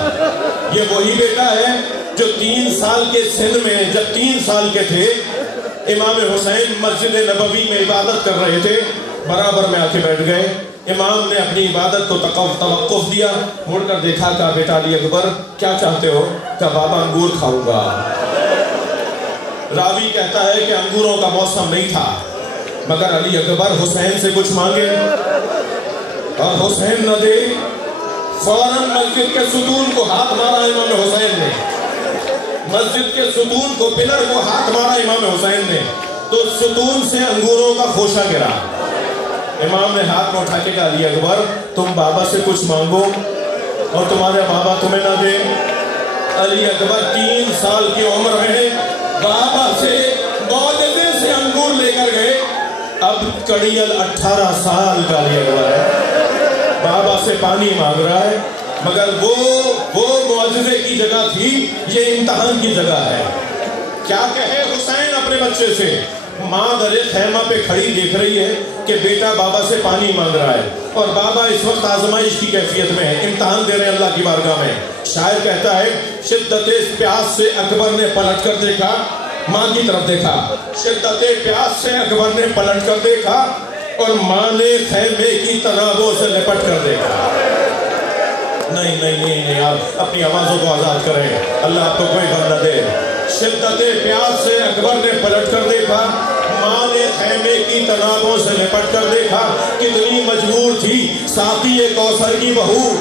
یہ وہی بیٹا ہے جو 3 سال کے سن میں، جب 3 سال کے تھے، امام حسین مسجد نبوی میں عبادت کر رہے تھے، برابر میں آ کے بیٹھ گئے، امام نے اپنی عبادت کو توقف دیا، مڑ کر دیکھا، کہا بیٹا علی اکبر کیا چاہتے ہو؟ کہا بابا انگور کھاؤں گا۔ راوی کہتا ہے کہ انگوروں کا موسم نہیں تھا، مگر علی اکبر حسین سے کچھ مانگے اور حسین نہ دے، فوراً مسجد کے ستون کو ہاتھ مارا امام حسین نے، مسجد کے ستون کو، پلر کو ہاتھ مارا امام حسین نے، تو ستون سے انگوروں کا خوشہ گرا۔ امام نے ہاتھ میں اٹھا کے کہا علی اکبر تم بابا سے کچھ مانگو اور تمہارے بابا تمہیں نہ دے۔ علی اکبر 3 سال کی عمر میں بابا سے معجزے سے انگور لے کر گئے۔ اب کڑیل 18 سال کا علی اکبر ہے، بابا سے پانی مانگ رہا ہے، مگر وہ معجزے کی جگہ تھی، یہ امتحان کی جگہ ہے۔ کیا کہے حسین اپنے بچے سے؟ ماں در خیمہ پہ کھڑی دیکھ رہی ہے کہ بیٹا بابا سے پانی مانگ رہا ہے، اور بابا اس وقت آزمائش کی کیفیت میں ہے، امتحان دے رہے ہیں اللہ کی بارگاہ میں۔ شاعر کہتا ہے شدت پیاس سے اکبر نے پلٹ کر دیکھا، ماں کی طرف دیکھا، شدت پیاس سے اکبر نے پلٹ کر دیکھا اور ماں نے خیمے کی تنابوں سے لپٹ کر دیکھا۔ نہیں آپ اپنی آوازوں کو آزاد کریں، اللہ آپ کو کوئی غم نہ دے۔ شدت پیاس سے اکبر نے پلٹ کر دیکھا، ماں نے خیمے کی تنابوں سے لپٹ کر دیکھا، کتنی مجبور تھی ساقی کوثر کی بہو